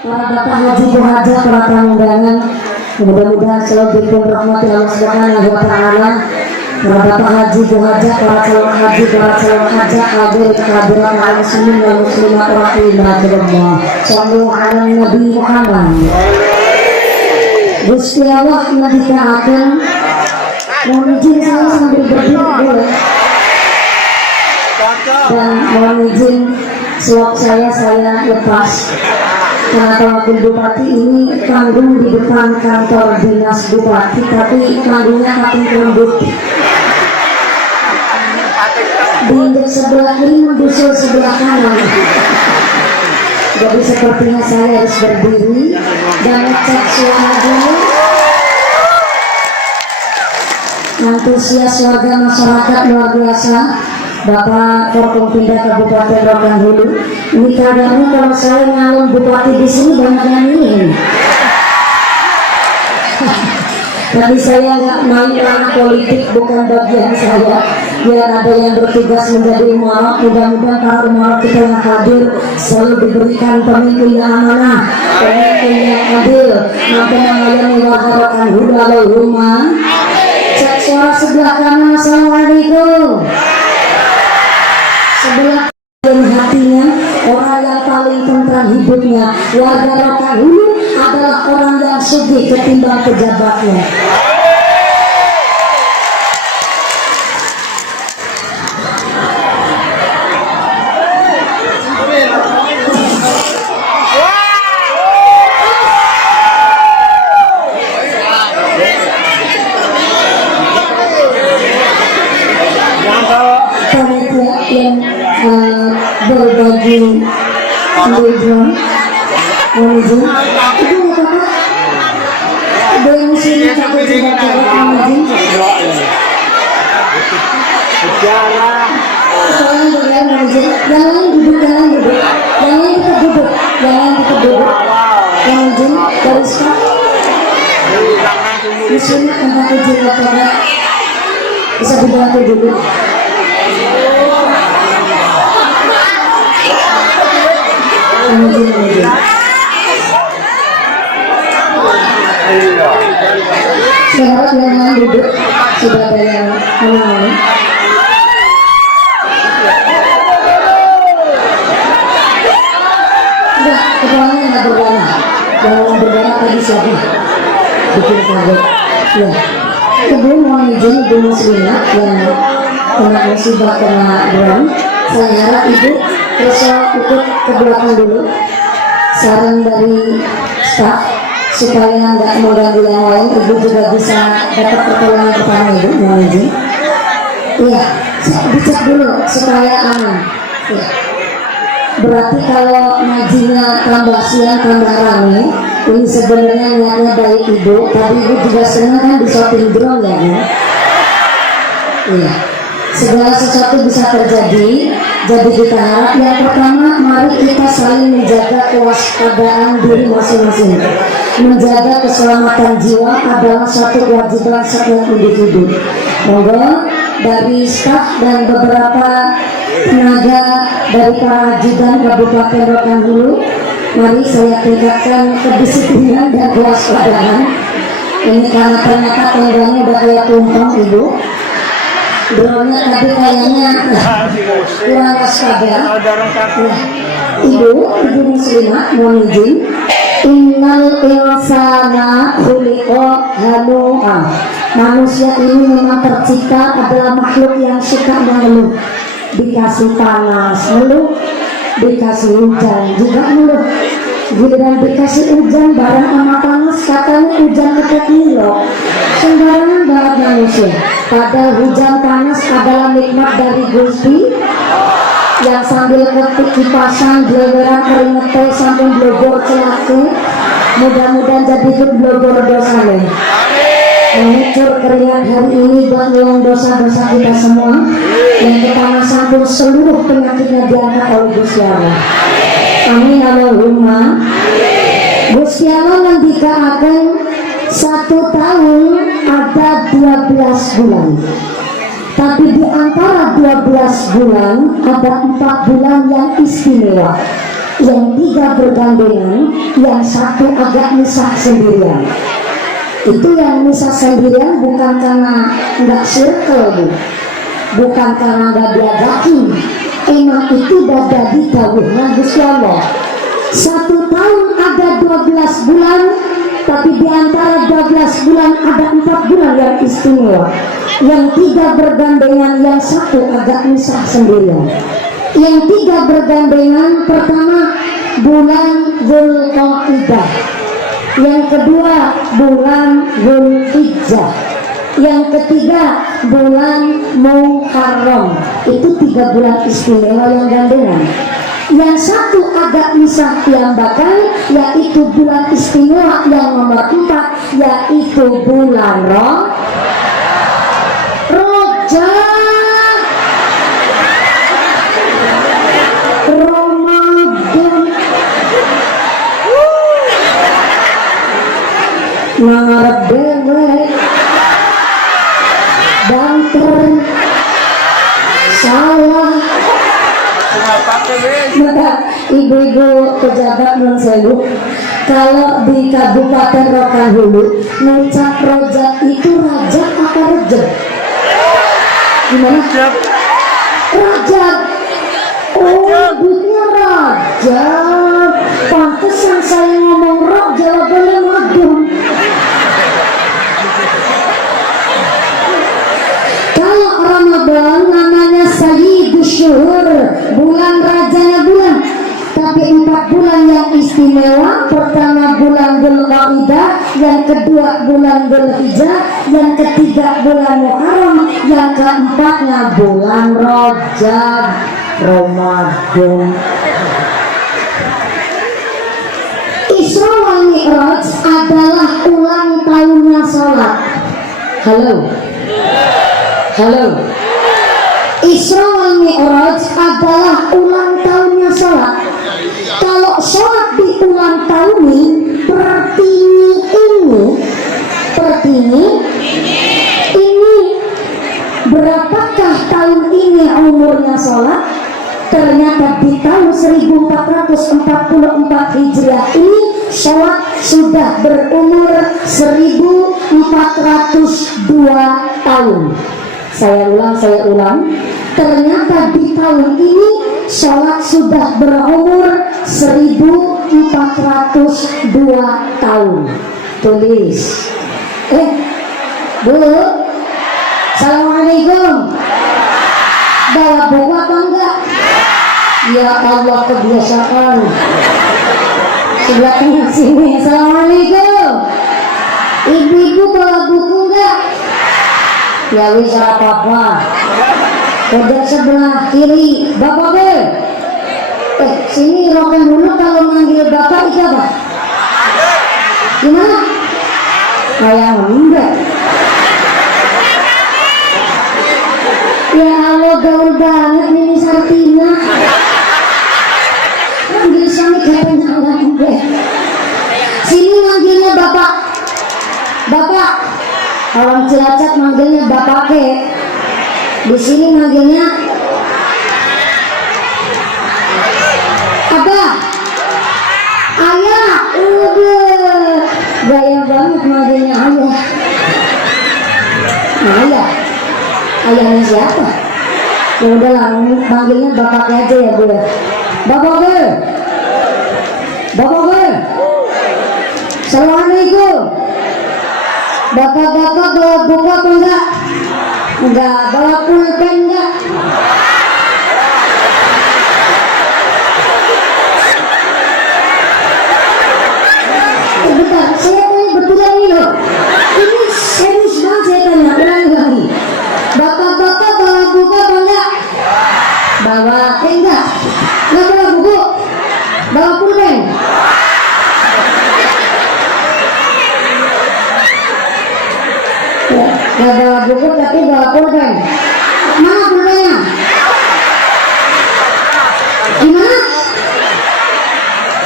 para bapak haji haja, para tamu undangan, mudah-mudahan selalu diberi rahmat Allah Subhanahu wa taala. Para bapak haji haja, para calon haji, para calon haja, hadir kehadiran kaum muslimin dan muslimat rahimahullah. Shallu ala Nabi Muhammad. Gusti Allah mendikaakan, mohon izin saya sambil berdiri boleh, dan mohon izin suap saya lepas. Karena kalau Bupati ini panggung di depan kantor dinas Bupati, tapi panggungnya kaping rambut. Diinjek sebelah kiri, mendusul sebelah kanan. Jadi sepertinya saya harus berdiri dan ngecek suara dulu. Antusias warga masyarakat luar biasa. Bapak Forkompinda Kabupaten Rokan Hulu. Ini kabarnya kalau saya ngalung bupati di sini banyak yang ingin. Tapi saya nggak main ranah politik, bukan bagian saya. Biar ada yang bertugas menjadi umarok. Mudah-mudahan para umarok kita yang hadir selalu diberikan pemimpin yang amanah, pemimpin yang adil, mampu melayani warga Rokan Hulu. Allahumma. Cek suara sebelah kanan. Assalamualaikum. Sebelah dan hatinya, orang yang paling tentram hidupnya warga Rokan Hulu adalah orang yang sugih ketimbang pejabatnya. Berbagi background, izin, itu nggak apa-apa. Ada yang sini takut juga izin. Soalnya berjalan izin, jangan duduk, jangan kita duduk, yang izin dari staf. Di sini tempat izin bapak bisa dibantu dulu. Seharap jangan duduk, sudah ada yang menangani. Enggak, kepalanya nggak berdarah. Jangan berdarah tadi siapa? Bikin kaget. Ya, ibu mohon izin, ibu muslimah yang kena musibah, kena drone. Saya harap ibu terus ikut ke belakang dulu. Saran dari staf supaya nggak mengganggu yang lain, ibu juga bisa dapat pertolongan pertama. Ibu mohon izin. Iya, dicek dulu supaya aman. Ya. Berarti kalau ngajinya tambah siang tambah rame, ini sebenarnya niatnya baik ibu, tapi ibu juga senang kan di shopping drone ya kan? Iya. Segala sesuatu bisa terjadi. Jadi kita harap yang pertama, mari kita saling menjaga kewaspadaan diri masing-masing. Menjaga keselamatan jiwa adalah suatu kewajiban setiap individu. Monggo dari staf dan beberapa tenaga dari para ajudan Kabupaten Rokan Hulu, mari saya tingkatkan kedisiplinan dan kewaspadaan. Ini karena ternyata tengganya udah kayak tumpeng ibu. Drone tadi kayaknya kurang waspada. Ibu muslimah mohon izin. Innal insana khuliqa halu'a. Manusia ini memang tercipta adalah makhluk yang suka mengeluh. Dikasih panas ngeluh, dikasih hujan juga ngeluh. Giliran dikasih hujan barang sama panas katanya hujan kepet nilo. Sembarangan banget manusia. Padahal hujan panas adalah nikmat dari Gusti yang sambil ketik kipasan bleweran keringetnya sampai blogor celake. Mudah-mudahan jadi ikut blogor dosanya. Mengucur keringat hari ini buat ngulang dosa-dosa kita semua, yang kita sampun seluruh penyakitnya diangkat oleh Gusti Allah. Amin Allahumma. Gusti Allah ngendikaaken 1 tahun ada 12 bulan. Tapi di antara 12 bulan ada 4 bulan yang istimewa. yang 3 bergandengan, yang 1 agak misah sendirian. Itu yang misah sendirian bukan karena nggak circle, Bu. Bukan karena nggak diadakin, emang itu udah jadi kawinnya Gusti Allah. 1 tahun ada 12 bulan, tapi di antara 12 bulan ada 4 bulan yang istimewa. Yang 3 bergandengan, yang 1 agak misah sendirian. Yang 3 bergandengan, pertama bulan Dzulqa'dah, yang kedua bulan Dzulhijjah, yang ketiga bulan Muharram. Itu 3 bulan istimewa yang gandengan. Yang 1 agak misah piambakan, yaitu bulan istimewa yang nomor 4, yaitu bulan Ramadan. Nangarep dewek banter salah. Maka ibu-ibu pejabat non sewu, kalau di Kabupaten Rokan Hulu ngucap rojak itu rajak apa rejek? Gimana? Rajak. Oh, ibunya rajak. Pantesan saya ngomong rok, jawabannya madun. Kalau Ramadan namanya Sayyidus Syuhur, bulan rajanya bulan. Tapi 4 bulan yang istimewa, pertama bulan Dzulqa'dah, yang kedua bulan Dzulhijjah, yang ketiga bulan Muharram, yang keempatnya bulan Rajab, Ramadan. Isra wal Mi'raj adalah ulang tahunnya sholat. Halo. Isra wal Mi'raj adalah ulang tahunnya sholat. Kalau sholat di ulang tahun ini berapakah tahun ini umurnya sholat? Ternyata di tahun 1444 Hijriah ini sholat sudah berumur 1402 tahun. Saya ulang. Ternyata di tahun ini sholat sudah berumur 1402 tahun. Tulis. Bu, Assalamualaikum. Bawa buku apa enggak? Ya Allah, kebiasaan. Sebelah tengah sini. Assalamualaikum. Ibu-ibu bawa buku enggak? Ya wis apa-apa. Udah sebelah kiri. Bapak be. Sini Rokan Hulu kalau manggil bapak itu apa? Gimana? Kayak enggak. Ya Allah, gaul banget ini Sartina. Manggil suami katanya enggak. Sini manggilnya bapak. Bapak. Orang Cilacap manggilnya bapak ke. Di sini manggilnya apa? Ayah. Udah gaya banget manggilnya ayah. Ayahnya siapa? Ya udahlah, manggilnya bapak aja ya Bu. Bapak be. Assalamualaikum. Bapak-bapak bawa buku apa enggak? Enggak. Bawa pulpen enggak? Bentar, saya tanya betulan ini loh. Ini serius banget saya tanya, ulangi lagi. Bapak-bapak bawa buku apa enggak? Bawa, enggak. Enggak bawa buku. Bawa pulpen. Gak bawa buku tapi bawa pulpen. Mana pulpennya? Gimana?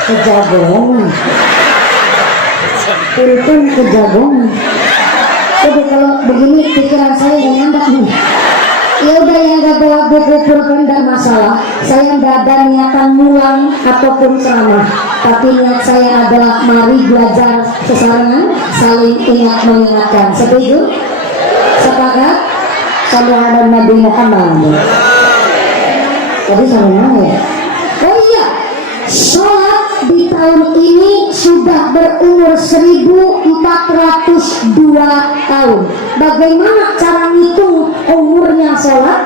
Kejagongan. Pulpen kejagongan. Jadi kalau begini pikiran saya yang nyambat nih. Ya udah, yang gak bawa buku pulpen dan masalah. Saya tidak ada niatan mulang ataupun ceramah, tapi niat saya adalah mari belajar sesarengan, saling ingat mengingatkan. Setuju? Sepakat? Sallallahu alaihi Nabi Muhammad. Tadi sama mana ya? Oh iya, sholat di tahun ini sudah berumur 1402 tahun. Bagaimana cara ngitung umurnya sholat?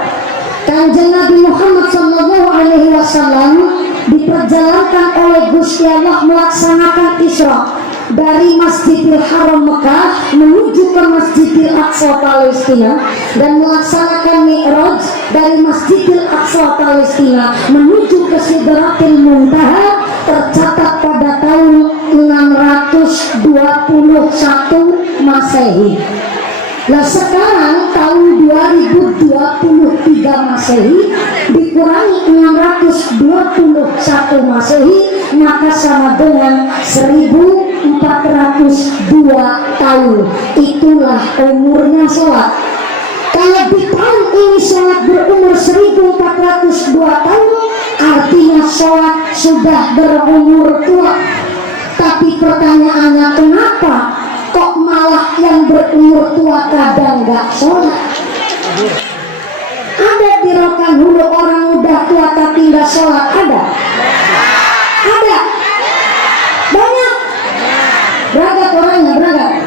Kanjeng Nabi Muhammad SAW diperjalankan oleh Gusti Allah melaksanakan Isra dari Masjidil Haram Mekah menuju ke Masjidil Aqsa Palestina dan melaksanakan Mi'raj dari Masjidil Aqsa Palestina menuju ke Sidratil Muntaha, tercatat pada tahun 621 Masehi. Nah sekarang tahun 2023 Masehi dikurangi 621 Masehi, maka sama dengan 1402 tahun. Itulah umurnya sholat. Kalau di tahun ini sholat berumur 1402 tahun, artinya sholat sudah berumur tua. Tapi pertanyaannya, kenapa kok malah yang berumur tua kadang gak sholat? Ada di Rokan Hulu orang udah tua tapi gak sholat? Ada? Ada? Banyak? Beragam orangnya, beragam.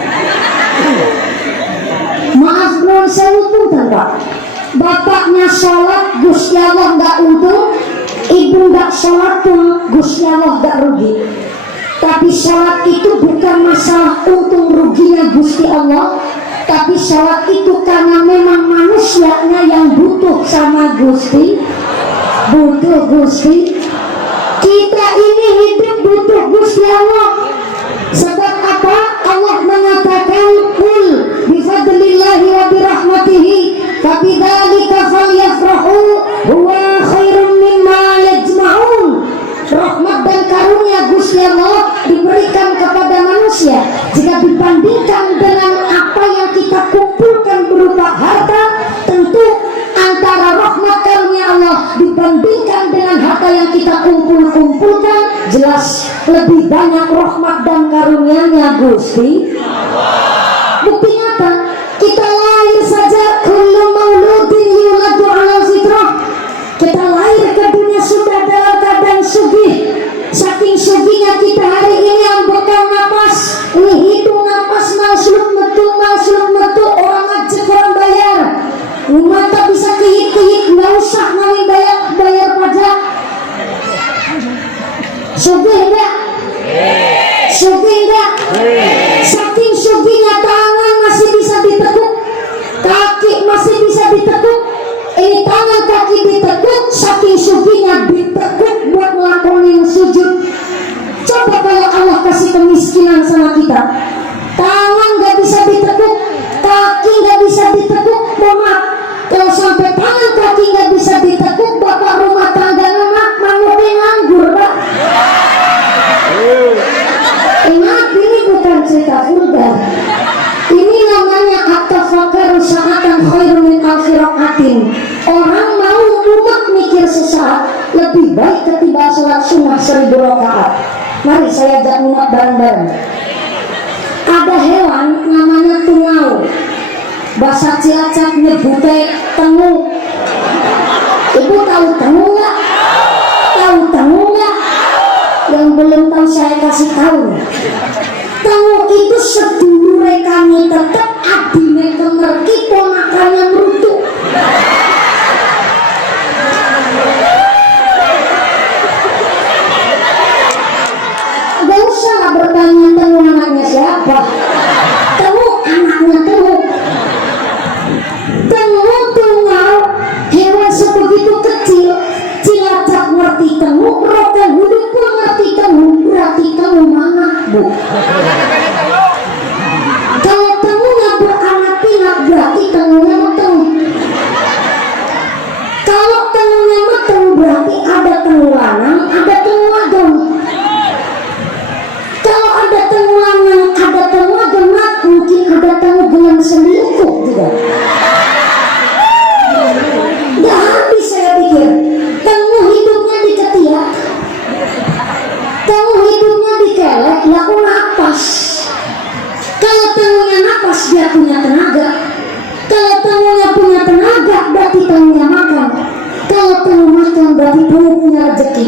Maaf belum saya untung Pak. Bapaknya sholat, Gusti Allah gak untung. Ibu gak sholat pun Gusti Allah gak rugi. Tapi sholat itu bukan masalah untung ruginya Gusti Allah, tapi sholat itu karena memang manusianya yang butuh sama Gusti, butuh Gusti. Kita ini hidup butuh Gusti Allah. Sebab apa? Allah mengatakan kul bifadlillahi wa birahmatihi fabidzalika falyafrahu huwa khairum mimma yajma'un. Rahmat dan karunia Gusti Allah diberikan kepada manusia. Jika dibandingkan dengan apa yang kita kumpulkan berupa harta, tentu antara rahmat karunia Allah dibandingkan dengan harta yang kita kumpulkan, jelas lebih banyak rahmat dan karunia-Nya Gusti. Bukti nyata, kita lahir saja kullu mauludin yuladu ala fitrah. Kita lahir ke dunia sudah dalam keadaan sugih. Saking sugihnya kita hari ini yang bekal napas, ini hidung napas masuk metu, orang ngajak orang bayar, mata bisa kehit, nggak usah mami bayar pajak. Sugih enggak? Sugih enggak? Saking sugihnya tangan masih bisa ditekuk, kaki masih bisa ditekuk. Ini tangan kaki ditekuk, saking sugihnya ditekuk buat ngelakonin sujud. Coba kalau Allah kasih kemiskinan sama kita, tangan gak bisa ditekuk, kaki gak bisa ditekuk. Mohon maaf, kalau sampai tangan kaki gak bisa ditekuk, bapak rumah tangga anak manuknya nganggur Pak. Ingat, ini bukan cerita vulgar. Ini namanya at-tafakkur sa'atan khairun min alfi rak'atin. Orang mau umat mikir sesaat lebih baik ketimbang sholat sunnah 1000 rakaat. Mari saya ajak umat bareng-bareng. Ada hewan namanya tungau. Bahasa Cilacap nyebutnya tengu. Ibu tahu tengu nggak? Tahu tengu nggak? Yang belum tahu saya kasih tahu. Tengu itu sedulure kami tetap adine kemerki ponakannya merutuk. Gak usah bertanya tengu anaknya siapa. Tengu anaknya tengu. Tengu tungau hewan sebegitu kecil. Cilacap ngerti tengu, Rokan Hulu pun ngerti tengu. Berarti tengu mana Bu? Kalau tengunya beranak pinak berarti tengunya meteng. Kalau tengunya meteng berarti ada tengu lanang, ada tengu wadon. Kalau ada tengu lanang, ada tengu wadon, mungkin ada tengu dengan selingkuh juga. punya tenaga. Kalau tamunya punya tenaga, berarti tamunya makan. Kalau tamu makan, berarti tamu punya rezeki.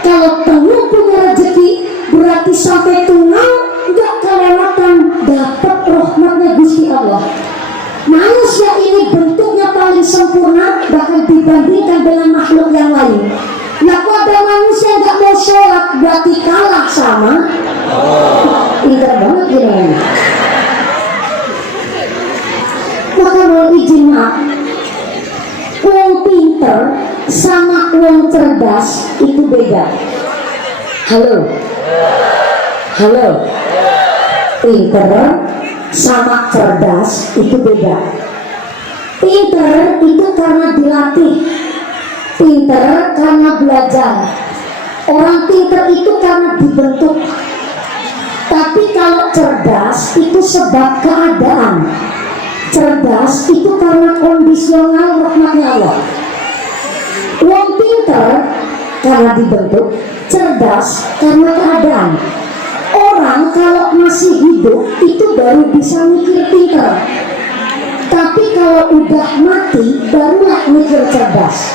Kalau tamu punya rezeki, berarti sampai tunggal nggak kelewatan dapat rahmatnya Gusti Allah. Manusia ini bentuknya paling sempurna, bahkan dibandingkan dengan makhluk yang lain. Nah, kalau ada manusia nggak mau sholat, berarti kalah sama. Pintar banget gimana? Maka mau izin maaf, uang pinter sama uang cerdas itu beda. Halo, halo, pinter sama cerdas itu beda. Pinter itu karena dilatih, pinter karena belajar. Orang pinter itu karena dibentuk. Tapi kalau cerdas itu sebab keadaan. Cerdas itu karena kondisional rahmatnya Allah. Orang pinter karena dibentuk, cerdas karena keadaan. Orang kalau masih hidup itu baru bisa mikir pinter. Tapi kalau udah mati barulah mikir cerdas.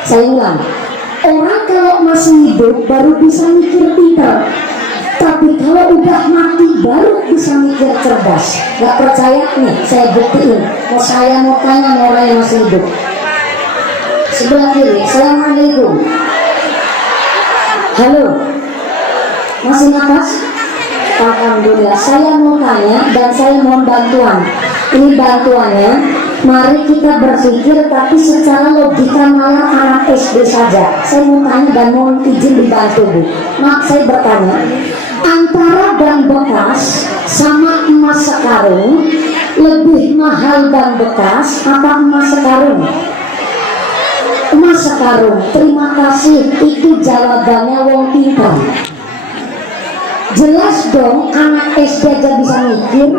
Saya ulang, orang kalau masih hidup baru bisa mikir pinter. Tapi kalau udah mati baru bisa mikir cerdas. Gak percaya nih, saya buktiin. Saya mau tanya sama orang yang masih hidup. Sebelah kiri, assalamualaikum. Halo, masih nafas? Alhamdulillah. Saya mau tanya dan saya mohon bantuan. Ini bantuannya, mari kita berpikir tapi secara logika malah anak SD saja. Saya mau tanya dan mohon izin dibantu Bu. Maaf saya bertanya, antara ban bekas sama emas sekarung, lebih mahal ban bekas apa emas sekarung? Emas sekarung. Terima kasih, itu jawabannya wong pintar. Jelas dong, anak SD aja bisa mikir.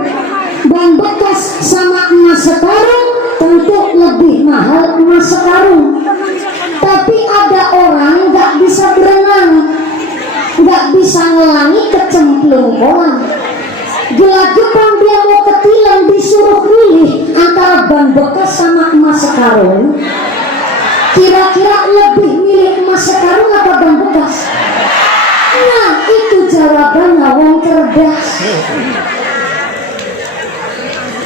Ban bekas sama emas sekarung tentu lebih mahal emas sekarung. Tapi ada orang nggak bisa berenang, nggak bisa ngelangi kecemplung kolam. Gelap-gelang dia mau ketilang, disuruh pilih antara ban bekas sama emas sekarung. Kira-kira lebih milih emas sekarung apa ban bekas? Nah, itu jawabannya wong cerdas.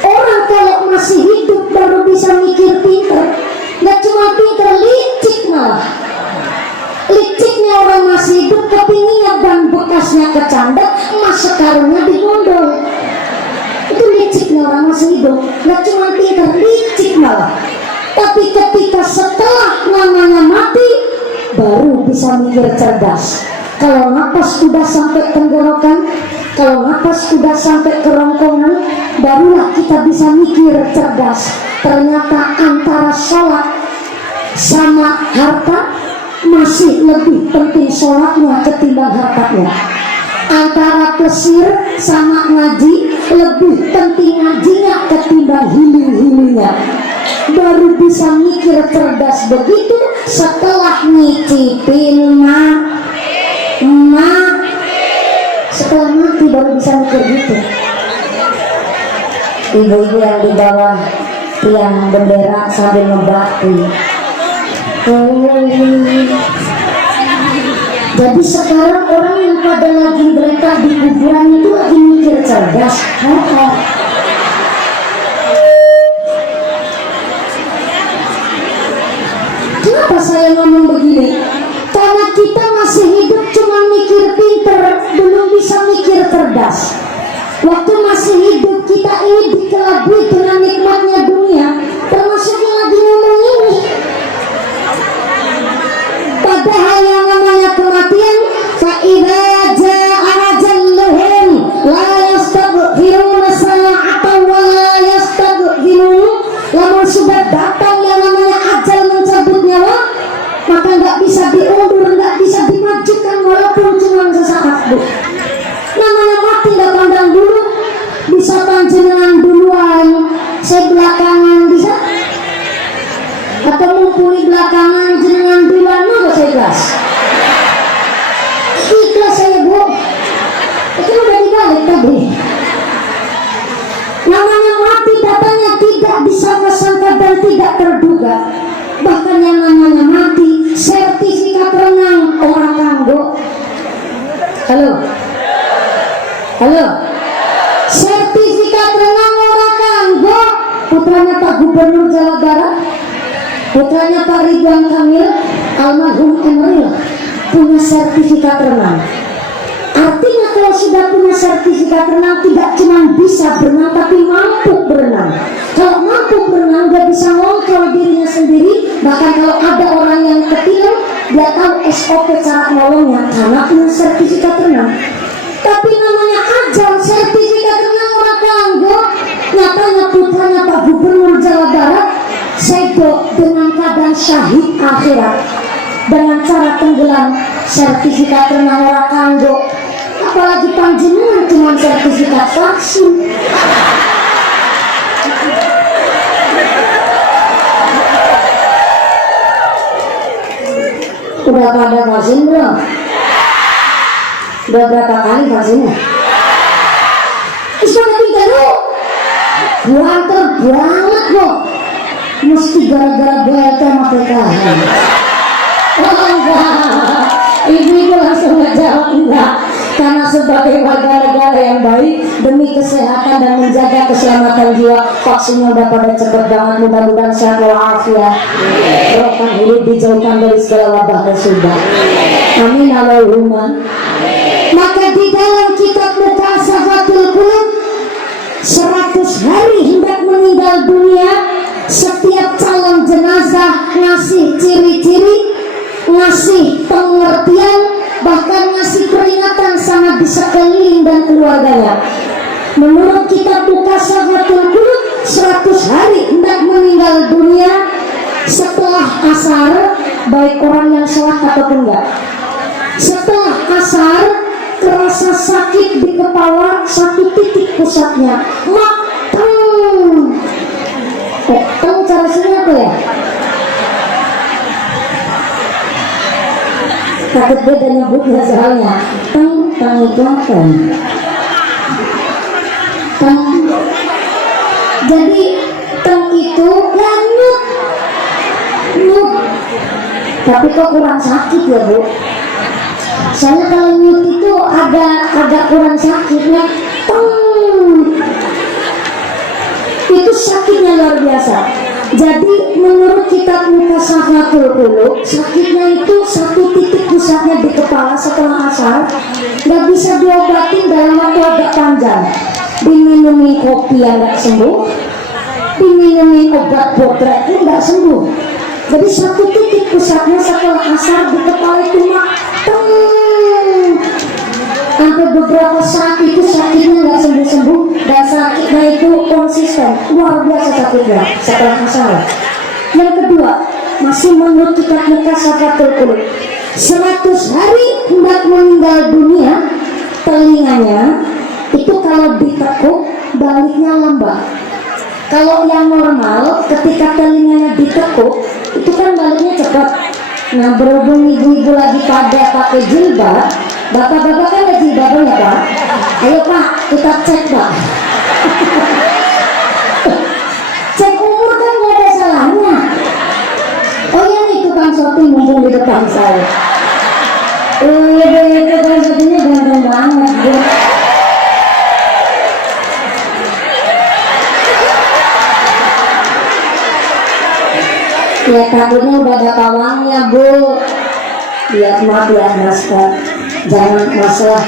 Orang kalau masih hidup baru bisa mikir pinter. Gak cuma pinter, licik malah. Liciknya orang masih hidup, kepinginnya ban bekasnya kecandak, emas sekarungnya digondol. Itu liciknya orang masih hidup. Gak cuma pinter, licik malah. Tapi ketika setelah namanya mati, baru bisa mikir cerdas. Kalau napas sudah sampai tenggorokan, kalau napas sudah sampai kerongkongan, barulah kita bisa mikir cerdas. Ternyata antara sholat sama harta masih lebih penting sholatnya ketimbang hartanya. Antara kesir sama ngaji lebih penting ngajinya ketimbang hiling-hilingnya. Baru bisa mikir cerdas begitu setelah nyicipin setelah mati baru bisa mikir gitu. Ibu-ibu yang di bawah tiang bendera sambil ngebakti. Jadi sekarang orang yang pada lagi mereka di kuburan itu lagi mikir cerdas. Kenapa saya ngomong begini? Karena kita masih hidup cuma mikir pinter, belum bisa mikir cerdas. Waktu masih hidup kita ini dikelabui dengan nikmatnya dunia, termasuk yang lagi ngomong ini. Padahal yang namanya kematian, fa'idza ja'a ajalluhum la yastaghfiruna sa'atan wa la yastaghfirun. Lamun sudah datang yang namanya ajal mencabut nyawa, maka nggak bisa diundur, nggak bisa dimajukan walaupun cuma sesaat Bu. Namanya mati nggak pandang dulu, bisa panjenengan duluan, saya belakangan bisa, atau mumpuni belakangan jenengan duluan, mau saya ikhlas? Ikhlas saya Bu, itu udah dibalik tadi. Namanya tidak terduga, bahkan yang namanya mati, sertifikat renang orang kanggo. Halo, sertifikat renang orang kanggo. Putranya Pak Gubernur Jawa Barat, putranya Pak Ridwan Kamil, almarhum Emeril, punya sertifikat renang. Artinya kalau sudah punya sertifikat renang, tidak cuma bisa berenang tapi mampu berenang. Kalau mampu berenang, dia bisa ngontrol dirinya sendiri. Bahkan kalau ada orang yang ketilang, dia tahu SOP cara nolongnya karena punya sertifikat renang. Tapi namanya ajal sertifikat renang orang kanggo. Nyatanya putranya Pak Gubernur Jawa Barat sedo dengan keadaan syahid akhirat dengan cara tenggelam, sertifikat renang orang kanggo. Apalagi panjenengan cuma sertifikat vaksin. Udah pada vaksin belum? Udah berapa kali vaksinnya? Sudah 3 lu. Buanter banget kok. Mesti gara-gara BLT sama PKH. Oh enggak, ibu langsung ngejawab enggak. Karena sebagai warga negara yang baik, demi kesehatan dan menjaga keselamatan jiwa, vaksinnya udah pada cepet banget. Mudah-mudahan sehat walafiat, rohkan hidup dijauhkan dari segala wabah dan sudah. Amin Allahumma. Maka di dalam kitab Mukashafatul Qulub, 100 hari hendak meninggal dunia, setiap calon jenazah ngasih ciri-ciri, ngasih pengertian, bahkan ngasih peringatan sama di sekeliling dan keluarganya. Menurut kitab Mukashafatul Qulub, 100 hari hendak meninggal dunia setelah asar, baik orang yang sholat ataupun enggak. Setelah asar terasa sakit di kepala, satu titik pusatnya mateng. Teng cara sini apa ya? Takut beda nyebutnya soalnya. Teng itu apa? Teng. Jadi teng itu nyut. Tapi kok kurang sakit ya Bu? Soalnya kalau nyut itu agak kurang sakitnya. Itu sakitnya luar biasa. Jadi menurut kitab Mukashafatul Qulub, sakitnya itu satu titik pusatnya di kepala setelah asar, nggak bisa diobatin dalam waktu agak panjang. Diminumi kopi yang nggak sembuh, diminumi obat botrek pun nggak sembuh. Jadi satu titik pusatnya setelah asar di kepala itu mateng. Sampai beberapa saat itu sakitnya nggak sembuh-sembuh dan sakitnya itu konsisten, luar biasa sakitnya setelah asar. Yang kedua, masih menurut kitab Mukashafatul Qulub, 100 hari hendak meninggal dunia, telinganya itu kalau ditekuk baliknya lambat. Kalau yang normal ketika telinganya ditekuk itu kan baliknya cepat. Nah berhubung ibu-ibu lagi pada pakai jilbab, bapak-bapak kan ada jilbabnya Pak. Ayo Pak, kita cek Pak. Cek umur kan gak ada salahnya. Oh ya nih tukang shopping mumpung di depan saya. Itu tukang shoppingnya ganteng banget Bu. Ya takutnya udah ada pawangnya Bu. Ya maaf ya Mas Pak, jangan masalah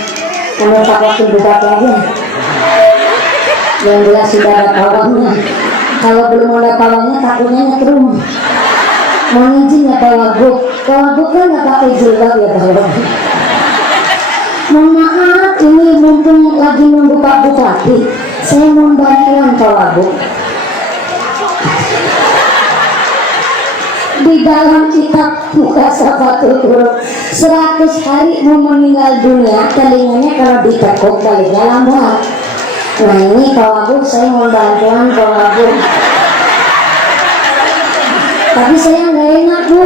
kamu tak waktu buka aja. Yang jelas sudah ada pawangnya. Kalau belum ada pawangnya takutnya nyetrum. Mohon izin ya Pak Wagub. Pak Wagub kan nggak pakai jilbab ya Pak Wagub. Mohon maaf, ini mumpung lagi nunggu Pak Bupati, saya mau bantuan Pak Wagub. Di dalam kitab Mukashafatul Qulub, 100 hari mau meninggal dunia, telinganya kalau ditekuk baliknya lambat. Nah ini Pak Wagub, saya mau bantuan Pak Wagub. Tapi saya nggak enak Bu,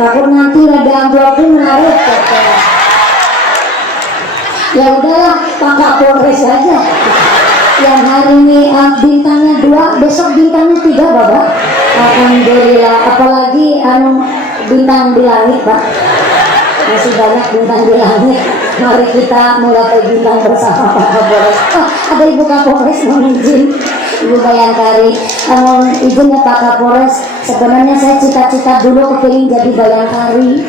takut nanti udah diamplopin menarik. Ya udahlah Pak Kapolres aja. Yang hari ini bintangnya 2, besok bintangnya 3 Bapak. Alhamdulillah, apalagi bintang di langit Pak, masih banyak bintang di langit. Mari kita menggapai bintang bersama Pak Kapolres. Ada Ibu Kapolres mohon izin, Ibu Bayangkari. Izin ya Pak Kapolres, sebenarnya saya cita-cita dulu kepingin jadi Bayangkari.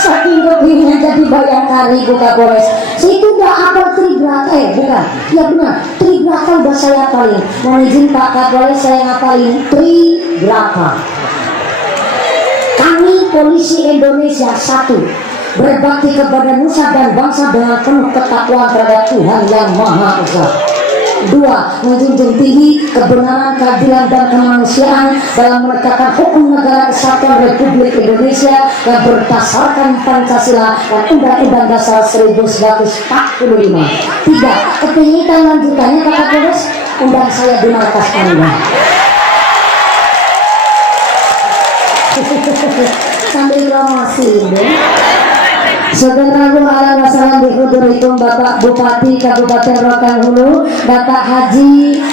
Saking kepingin jadi Bayangkari Ibu Kapolres. Saya itu udah apal tribrata, bukan? Ya benar, tribrata udah saya hafalin. Mohon izin Pak Kapolres, saya ngapalin tribrata. Kami Polisi Indonesia, 1. Berbakti kepada nusa dan bangsa dengan penuh ketakwaan terhadap Tuhan Yang Maha Esa. 2. Menjunjung tinggi kebenaran, keadilan, dan kemanusiaan dalam menegakkan hukum negara Kesatuan Republik Indonesia yang berdasarkan Pancasila dan Undang-Undang Dasar 1945. 3. Kepinginan lanjutannya Pak Kapolres, undang saya di markas Anda. Sambil promosi ini, saudara ala wasalam bihudurikum Bapak Bupati Kabupaten Rokan Hulu, Bapak Haji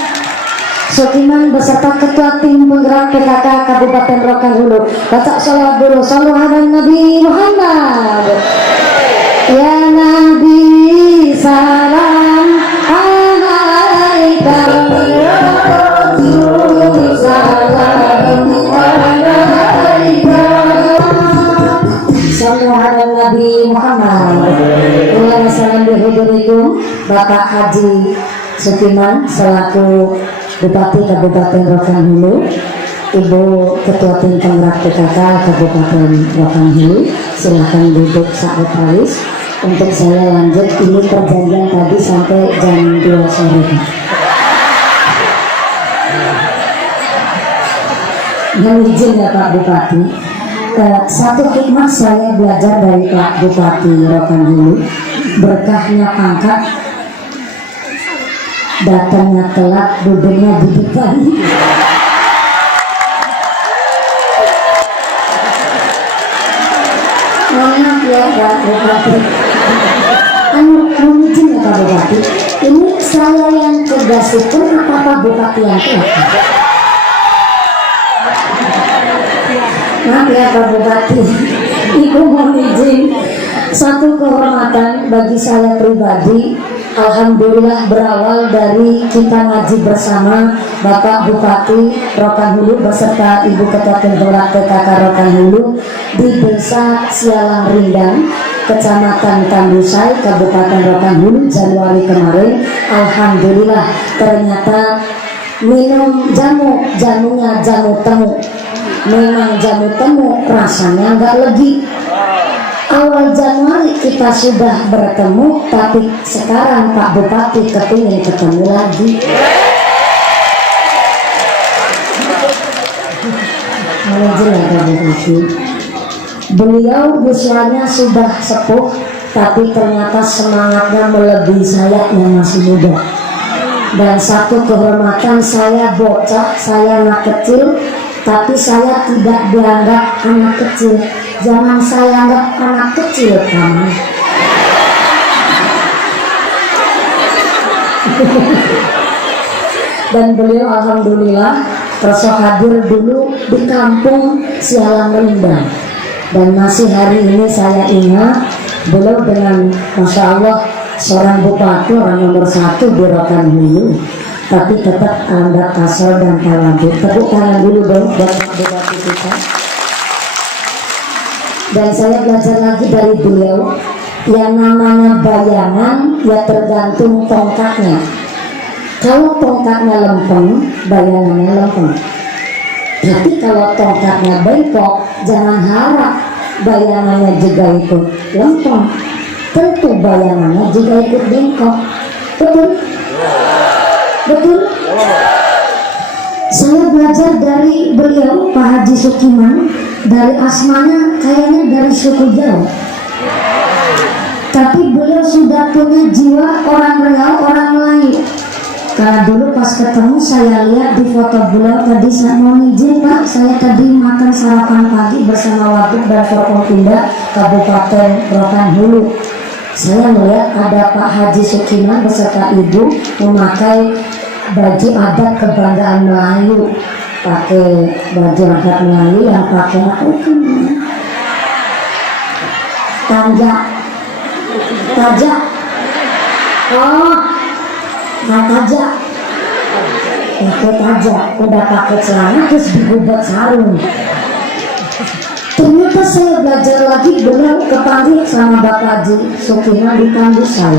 Sukiman beserta Ketua Tim Penggerak PKK Kabupaten Rokan Hulu. Baca sholawat dulu, sallu ala Nabi Muhammad. Ya Nabi salam alaika, Nabi Muhammad. Wassalamualaikum bihudurikum Bapak Haji Sukiman selaku Bupati Kabupaten Rokan Hulu, Ibu Ketua Tim Penggerak PKK Kabupaten Rokan Hulu, silakan duduk saat alis. Untuk saya lanjut, ini perjanjian tadi sampai jam 2 sore. Mohon izin ya Pak Bupati, satu hikmah saya belajar dari Pak Bupati Rokan Hulu, berkahnya pangkat, datangnya telat, duduknya di depan. Maaf ya Pak Bupati, mohon izin ya Pak Bupati, ini saya yang tegas itu apa Pak Bupati yang tegas? Maaf ya Pak Bupati, Ibu mohon izin, satu kehormatan bagi saya pribadi. Alhamdulillah berawal dari kita ngaji bersama Bapak Bupati Rokan Hulu beserta Ibu Ketua Penggerak PKK Rokan Hulu di Desa Sialang Rindang, Kecamatan Tambusai, Kabupaten Rokan Hulu Januari kemarin. Alhamdulillah ternyata minum jamunya jamu temu. Memang jamu temu rasanya nggak legi. Awal Januari kita sudah bertemu, tapi sekarang Pak Bupati kepingin ketemu lagi. Pak Bupati, beliau usianya sudah sepuh, tapi ternyata semangatnya melebihi saya yang masih muda. Dan satu kehormatan, saya bocah, saya anak kecil, tapi saya tidak dianggap anak kecil. Jangan saya anggap anak kecil kamu. Dan beliau alhamdulillah terus hadir dulu di kampung Sialang Rindang. Dan masih hari ini saya ingat beliau dengan Masya Allah seorang bupati, orang nomor 1 di Rokan Hulu, tapi tetap Anda kasar dan talanjut. Tepuk tangan dulu dong buat bupati kita. Dan saya belajar lagi dari beliau, yang namanya bayangan ya tergantung tongkatnya. Kalau tongkatnya lempeng, bayangannya lempeng. Tapi kalau tongkatnya bengkok, jangan harap bayangannya juga ikut lempeng. Tentu bayangannya juga ikut bengkok. Betul? Betul? Saya belajar dari beliau, Pak Haji Sukiman. Dari asmanya kayaknya dari suku Jawa, tapi beliau sudah punya jiwa orang real, orang lain. Karena dulu pas ketemu saya lihat di foto beliau tadi, saya mau izin Pak, saya tadi makan sarapan pagi bersama Wagub dan Forkompinda Kabupaten Rokan Hulu. Saya melihat ada Pak Haji Sukiman beserta Ibu memakai baju adat kebanggaan Melayu, pakai baju adat Melayu yang pakai apa itu? Tanja, oh, taja, pakai taja, udah pakai celana terus digubet sarung. Ternyata saya belajar lagi, beliau kepanggil sama Bapak Haji Sukina di Kandusai.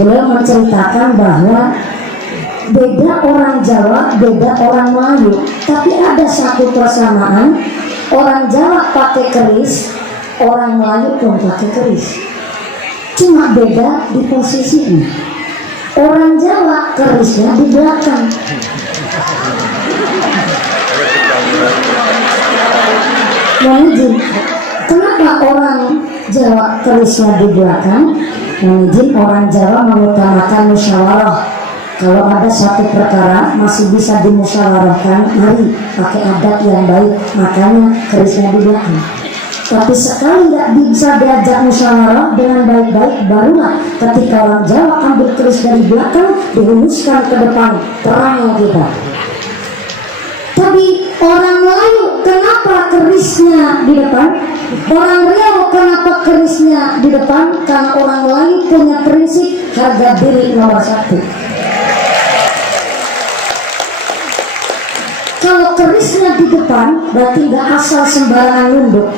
Beliau menceritakan bahwa beda orang Jawa, beda orang Melayu, tapi ada satu persamaan. Orang Jawa pakai keris, orang Melayu pun pakai keris, cuma beda di posisinya. Orang Jawa kerisnya di belakang, Mohon kenapa orang Jawa kerisnya di belakang? Mohon orang Jawa mengutamakan musyawarah. Kalau ada satu perkara masih bisa dimusyawarahkan, mari pakai adat yang baik, makanya kerisnya di belakang. Tapi sekali nggak bisa diajak musyawarah dengan baik-baik, barulah ketika orang Jawa ambil keris dari belakang, dihunuskan ke depan, terang kita. Tapi orang Melayu kenapa kerisnya di depan? Orang Riau kenapa kerisnya di depan? Karena orang Melayu punya prinsip harga diri nomor satu. Kalau kerisnya di depan, berarti nggak asal sembarangan nunduk.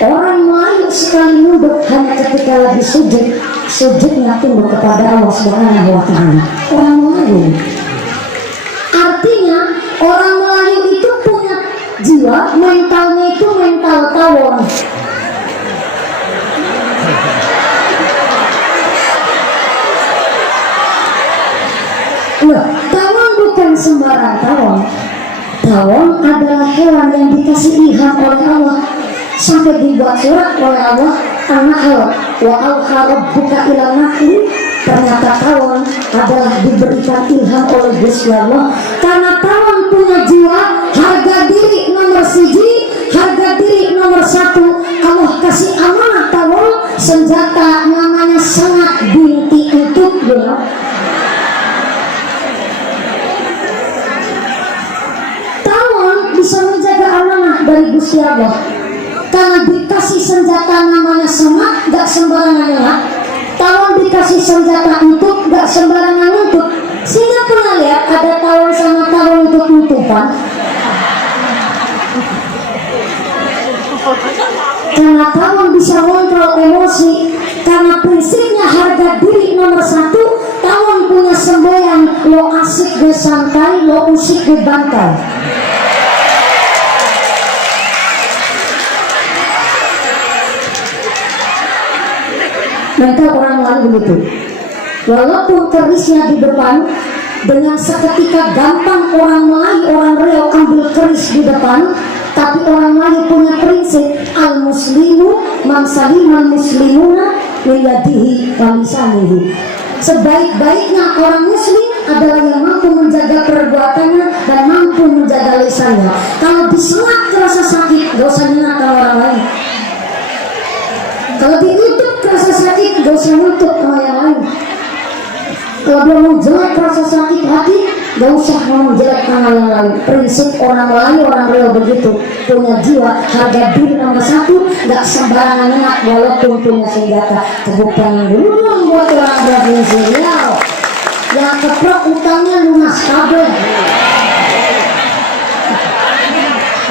Orang Melayu sekali nunduk hanya ketika lagi sujud, sujudnya tunduk kepada Allah Subhanahu wa Ta'ala. Orang Melayu. Artinya orang Melayu itu punya jiwa, mentalnya itu mental tawon. Loh, tawon bukan sembarang tawon. Tawon adalah hewan yang dikasih ilham oleh Allah, sampai dibuat surat oleh Allah, An-Nahl, wa auha rabbuka ila nahli. Ternyata tawon adalah diberikan ilham oleh Gusti Allah, karena tawon punya jiwa, harga diri nomor siji, harga diri nomor satu. Allah kasih amanah tawon senjata namanya sangat binti untuk dia. Tawon bisa menjaga amanah dari Gusti Allah, karena dikasih senjata namanya semak, gak sembarangan nyelak. Tawon dikasih senjata untuk, gak sembarangan untuk. Sehingga pernah lihat ada tawon sama tawon untuk nutupan? Karena tawon bisa kontrol emosi, karena prinsipnya harga diri nomor satu. Tawon punya semboyan, lo asik gue santai, lo usik gue bantai. Mental orang lain begitu. Walaupun kerisnya di depan, dengan seketika gampang orang Melayu, orang Riau ambil keris di depan. Tapi orang Melayu punya prinsip, al-muslimu man salimal muslimuna liyadihi wa lisanihi. Sebaik-baiknya orang muslim adalah yang mampu menjaga perbuatannya dan mampu menjaga lisannya. Kalau disengat terasa sakit, gak usah nyalakan orang lain. Kalau diutuk rasa sakit, gak usah nutup sama yang lain. Kalau dia mau jelek rasa sakit hati, gak usah mau jelek sama yang lain. Prinsip orang Melayu, orang Riau begitu. Punya jiwa, harga diri nomor satu, gak sembarangan enak walaupun punya senjata. Tepuk tangan dulu dong buat orang provinsi Riau. Yang keprok utangnya lunas kabel.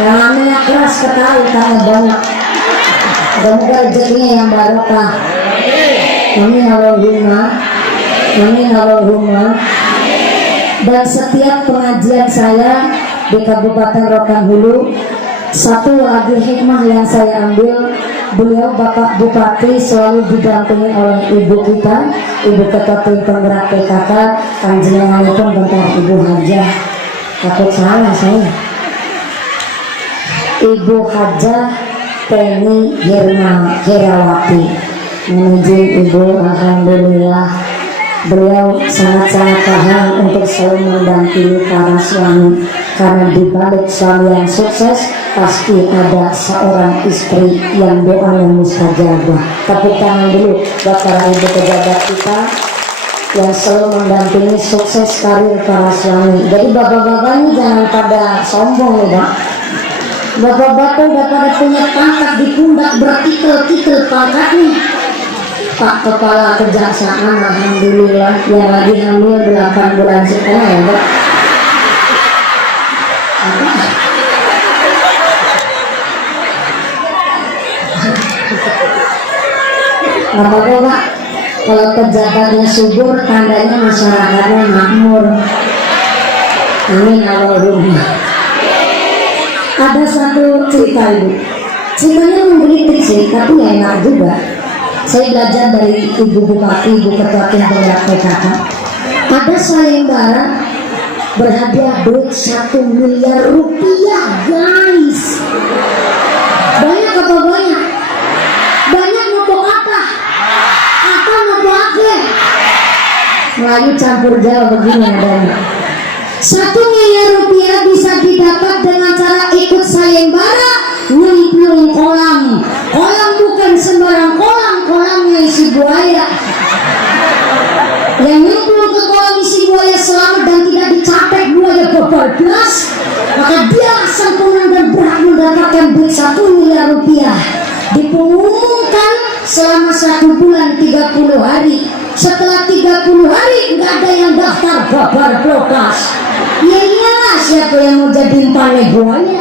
Yang namanya keras ketahui utangnya banyak. Semoga rezekinya yang barokah. Amin Allahumma. Amin Allahumma. Dan setiap pengajian saya di Kabupaten Rokan Hulu, satu lagi hikmah yang saya ambil, beliau Bapak Bupati selalu didampingi oleh ibu kita, Ibu Ketua Tim Penggerak PKK, panjenenganipun bentar Ibu Hajah, takut salah saya, Ibu Hajah Penny Herawati. Menuju Ibu, alhamdulillah beliau sangat-sangat paham untuk selalu mendampingi para suami, karena di balik suami yang sukses pasti ada seorang istri yang doanya mustajabah. Tepuk tangan dulu buat para ibu pejabat kita. yang selalu mendampingi sukses karir para suami. Jadi bapak-bapak ini jangan pada sombong ya Pak. Bapak-bapak udah pada punya pangkat di pundak, bertitel-titel pangkatnya. Pak Kepala Kejaksaan, alhamdulillah, yang lagi hamil 8 bulan setengah ya Pak. Bapak-bapak, kalau pejabatnya subur, tandanya masyarakatnya makmur. Amin Allahumma. Ada satu cerita Ibu. Ceritanya menggelitik sih, tapi ya enak juga. Saya belajar dari Ibu Bupati, Ibu Ketua Tim Penggerak PKK. Ada sayembara berhadiah duit 1 miliar rupiah, guys. Banyak apa banyak? Banyak nopo apa? Apa nopo apa? Melayu campur Jawa begini adanya. 1 miliar rupiah bisa didapat dengan cara ikut sayembara nyemplung kolam. Kolam bukan sembarang kolam, kolamnya isi buaya. Yang nyemplung ke kolam isi buaya selamat dan tidak dicapai buaya bablas, maka dia sang pemenang dan berhak mendapatkan duit 1 miliar rupiah. Dipengumumkan selama 1 bulan 30 hari. Setelah 30 hari nggak ada yang daftar, babar propas. Ya iyalah, siapa yang mau jadi empane buaya?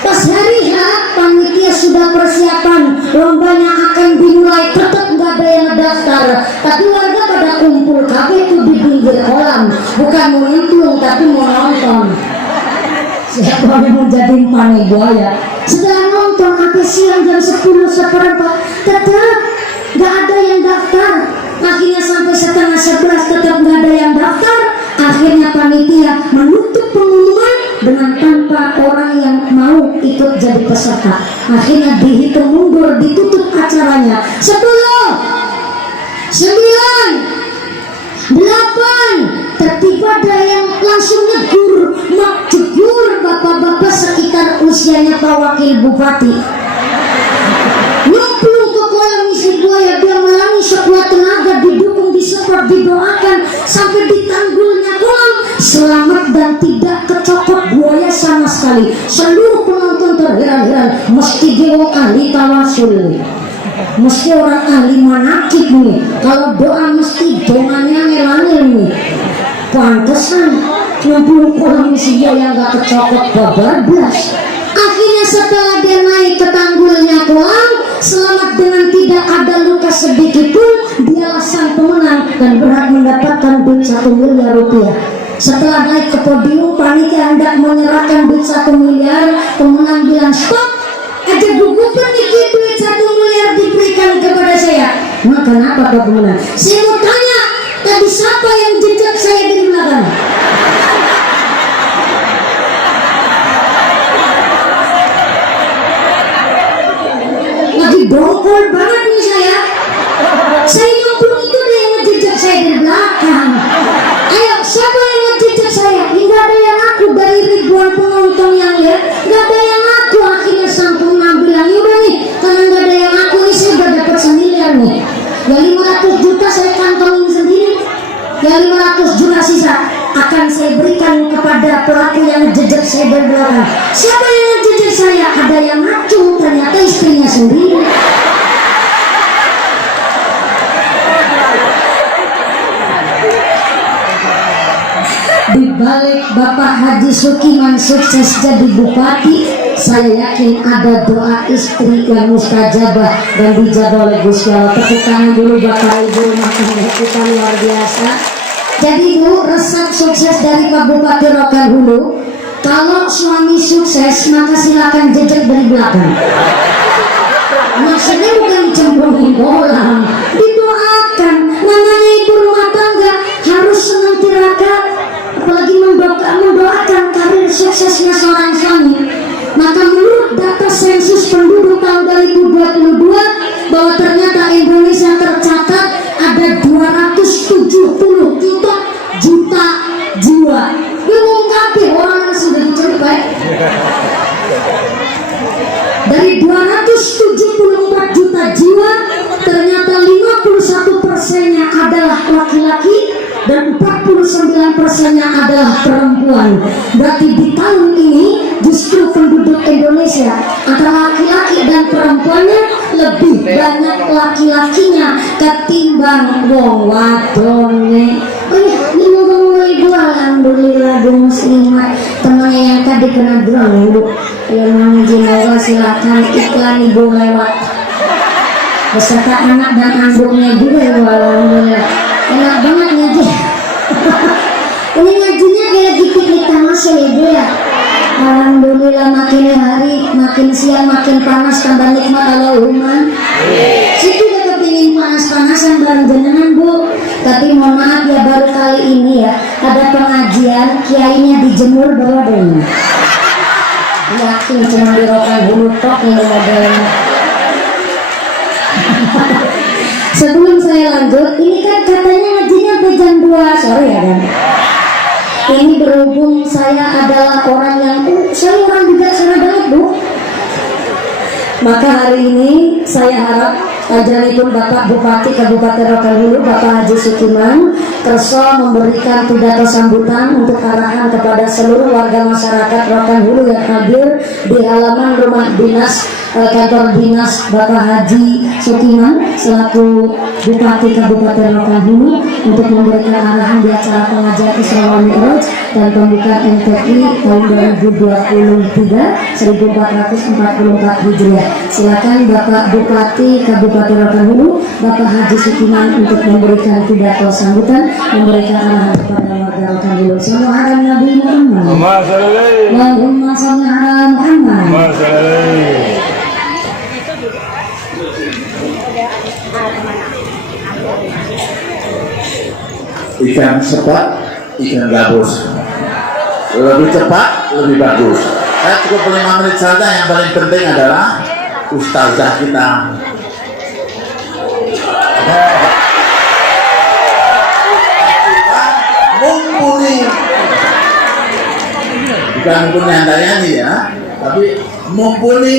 Pas hari H, panitia sudah persiapan, lombanya akan dimulai, tetap nggak ada yang daftar. Tapi warga pada kumpul kabeh itu di pinggir kolam, bukan mau nyemplung tapi mau nonton. Siapa yang mau jadi empane buaya? Setelah nonton sampai siang jam 10 seperempat, tetap nggak ada yang daftar. Akhirnya sampai setengah 11 tetap nggak ada yang daftar. Akhirnya panitia menutup pengumuman dengan tanpa orang yang mau ikut jadi peserta. Akhirnya dihitung mundur, ditutup acaranya. 10, 9, 8. Tertiba ada yang langsung negur, mak jegur bapak-bapak sekitar usianya Pak Wakil Bupati. Nyemplung ke kolam isi buaya, dia menangis sekuat tenaga, didukung, disupport, didoakan sampai di tanggulnya kolam selamat dan tidak kecokot buaya sama sekali. Seluruh penonton terheran-heran, mesti dia ahli tawasul, mesti orang ahli manakib nih. Kalau doa mesti doanya melangil nih. Pantesan nyemplung kolam isi buaya nggak kecokot bablas. Akhirnya setelah dia naik ke tanggulnya kolam, selamat dengan tidak ada luka sedikit pun, dialah sang pemenang dan berhak mendapatkan duit 1 miliar rupiah. Setelah naik ke podium, panitia hendak menyerahkan duit 1 miliar, pemenang bilang stop, aja gugupan dikit, duit 1 miliar diberikan kepada saya. Nah kenapa kau pemenang? Saya mau tanya, tadi siapa yang jejak saya di belakang? Dongkol banget nih saya nyemplung itu dia yang ngejejak saya di belakang. Ayo siapa yang ngejejak saya? Nggak ada yang aku, dari ribuan penonton yang lihat nggak ada yang aku. Akhirnya sang pemenang bilang, yaudah nih karena nggak ada yang aku nih, saya udah dapat 1 miliar nih. Ya 500 juta saya kantongin sendiri, ya 500 juta sisa akan saya berikan kepada pelaku yang ngejejak saya dari belakang. Siapa yang ngejejak saya? Ada yang ngacu, ternyata istrinya sendiri. Di balik Bapak Haji Sukiman sukses jadi bupati, saya yakin ada doa istri yang mustajabah dan dijabah oleh Gusti Allah. Tepuk tangan dulu Bapak Ibu, makanya kita luar biasa. Jadi Bu, resep sukses dari Pak Bupati Rokan Hulu, kalau suami sukses maka silakan jejak dari belakang. Maksudnya bukan dicemplungin kolam, didoakan. Namanya ibu rumah tangga harus senang tirakat, apalagi mendoakan karir suksesnya seorang suami. Maka menurut data sensus penduduk tahun 2022 bahwa ternyata Indonesia tercatat ada 270 juta jiwa. Bingung kabeh orang yang sudah dicapai. Dari 274 juta jiwa, ternyata 51 51%-nya adalah laki-laki dan 49%-nya adalah perempuan. Berarti di tahun ini justru penduduk Indonesia antara laki-laki dan perempuannya lebih banyak laki-lakinya ketimbang wong wadone. Ini mulai dua, alhamdulillah bu muslimat temannya yang tadi kena drone bu yang mau silakan iklan ibu lewat beserta anak dan anduknya juga ya alhamdulillah enak banget ngaji. Ini ngajinya kayak lagi piknik tamasya ya bu ya. Alhamdulillah makin hari makin siang makin panas tambah nikmat Allahumma. Situ udah kepingin panas-panasan bareng jenengan bu. Tapi mohon maaf ya baru kali ini ya ada pengajian kiainya dijemur bawa dong. Yakin cuma di rokan hulu tok yang modelnya. Sebelum saya lanjut, ini kan katanya ngajinya sampai jam 2 sore ya kan? Ini berhubung saya adalah orang yang saya orang bijaksana banget bu. Maka hari ini saya harap ajaranipun Bapak Bupati Kabupaten Rokan Hulu Bapak Haji Sukiman kerso memberikan pidato sambutan untuk arahan kepada seluruh warga masyarakat Rokan Hulu yang hadir di halaman rumah dinas kantor dinas Bapak Haji Sukiman selaku Bupati Kabupaten Rokan Hulu untuk memberikan arahan di acara pengajian Isra wal Mi'raj dan pembukaan MTQ tahun 2023 1444 Hijriah. Silakan Bapak Bupati Kabupaten Rokan Hulu Bapak Haji Sukiman untuk memberikan pidato sambutan, memberikan arahan kepada warga Rokan Hulu. Sallu ala Nabi Muhammad. Allahumma shalli ala Muhammad. Ikan cepat, ikan gabus. Lebih cepat, lebih bagus. Saya cukup 5 menit saja. Yang paling penting adalah ustazah kita. Mumpuni. Bukan mumpuni andanya nih ya, tapi mumpuni.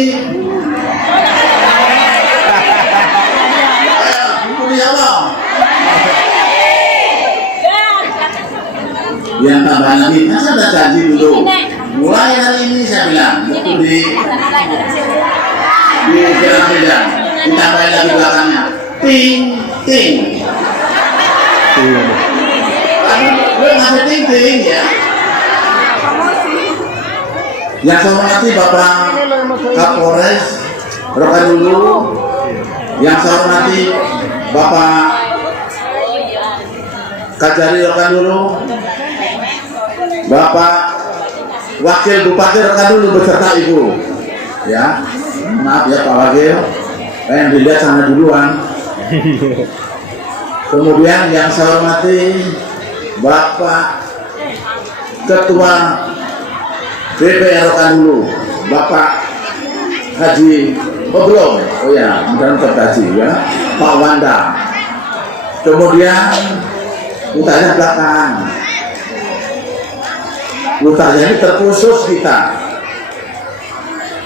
Mumpuni apa? Yang tambah lagi, kan saya udah janji dulu. Mulai hari ini saya bilang, itu di Jalan Medan, ditambahin lagi belakangnya, ting ting. Gue ngasih ting ting ya. Yang saya hormati Bapak Kapolres Rokan Hulu, yang saya hormati Bapak Kajari Rokan Hulu, Bapak Wakil Bupati Rokan Hulu beserta Ibu. Ya, maaf ya Pak Wakil, yang dilihat sana duluan. Kemudian yang saya hormati Bapak Ketua DPR Rokan Hulu, Bapak Haji belum, oh ya, mudah-mudahan terkaji ya, Pak Wanda. Kemudian utanya belakang. Lutanya ini terkhusus kita.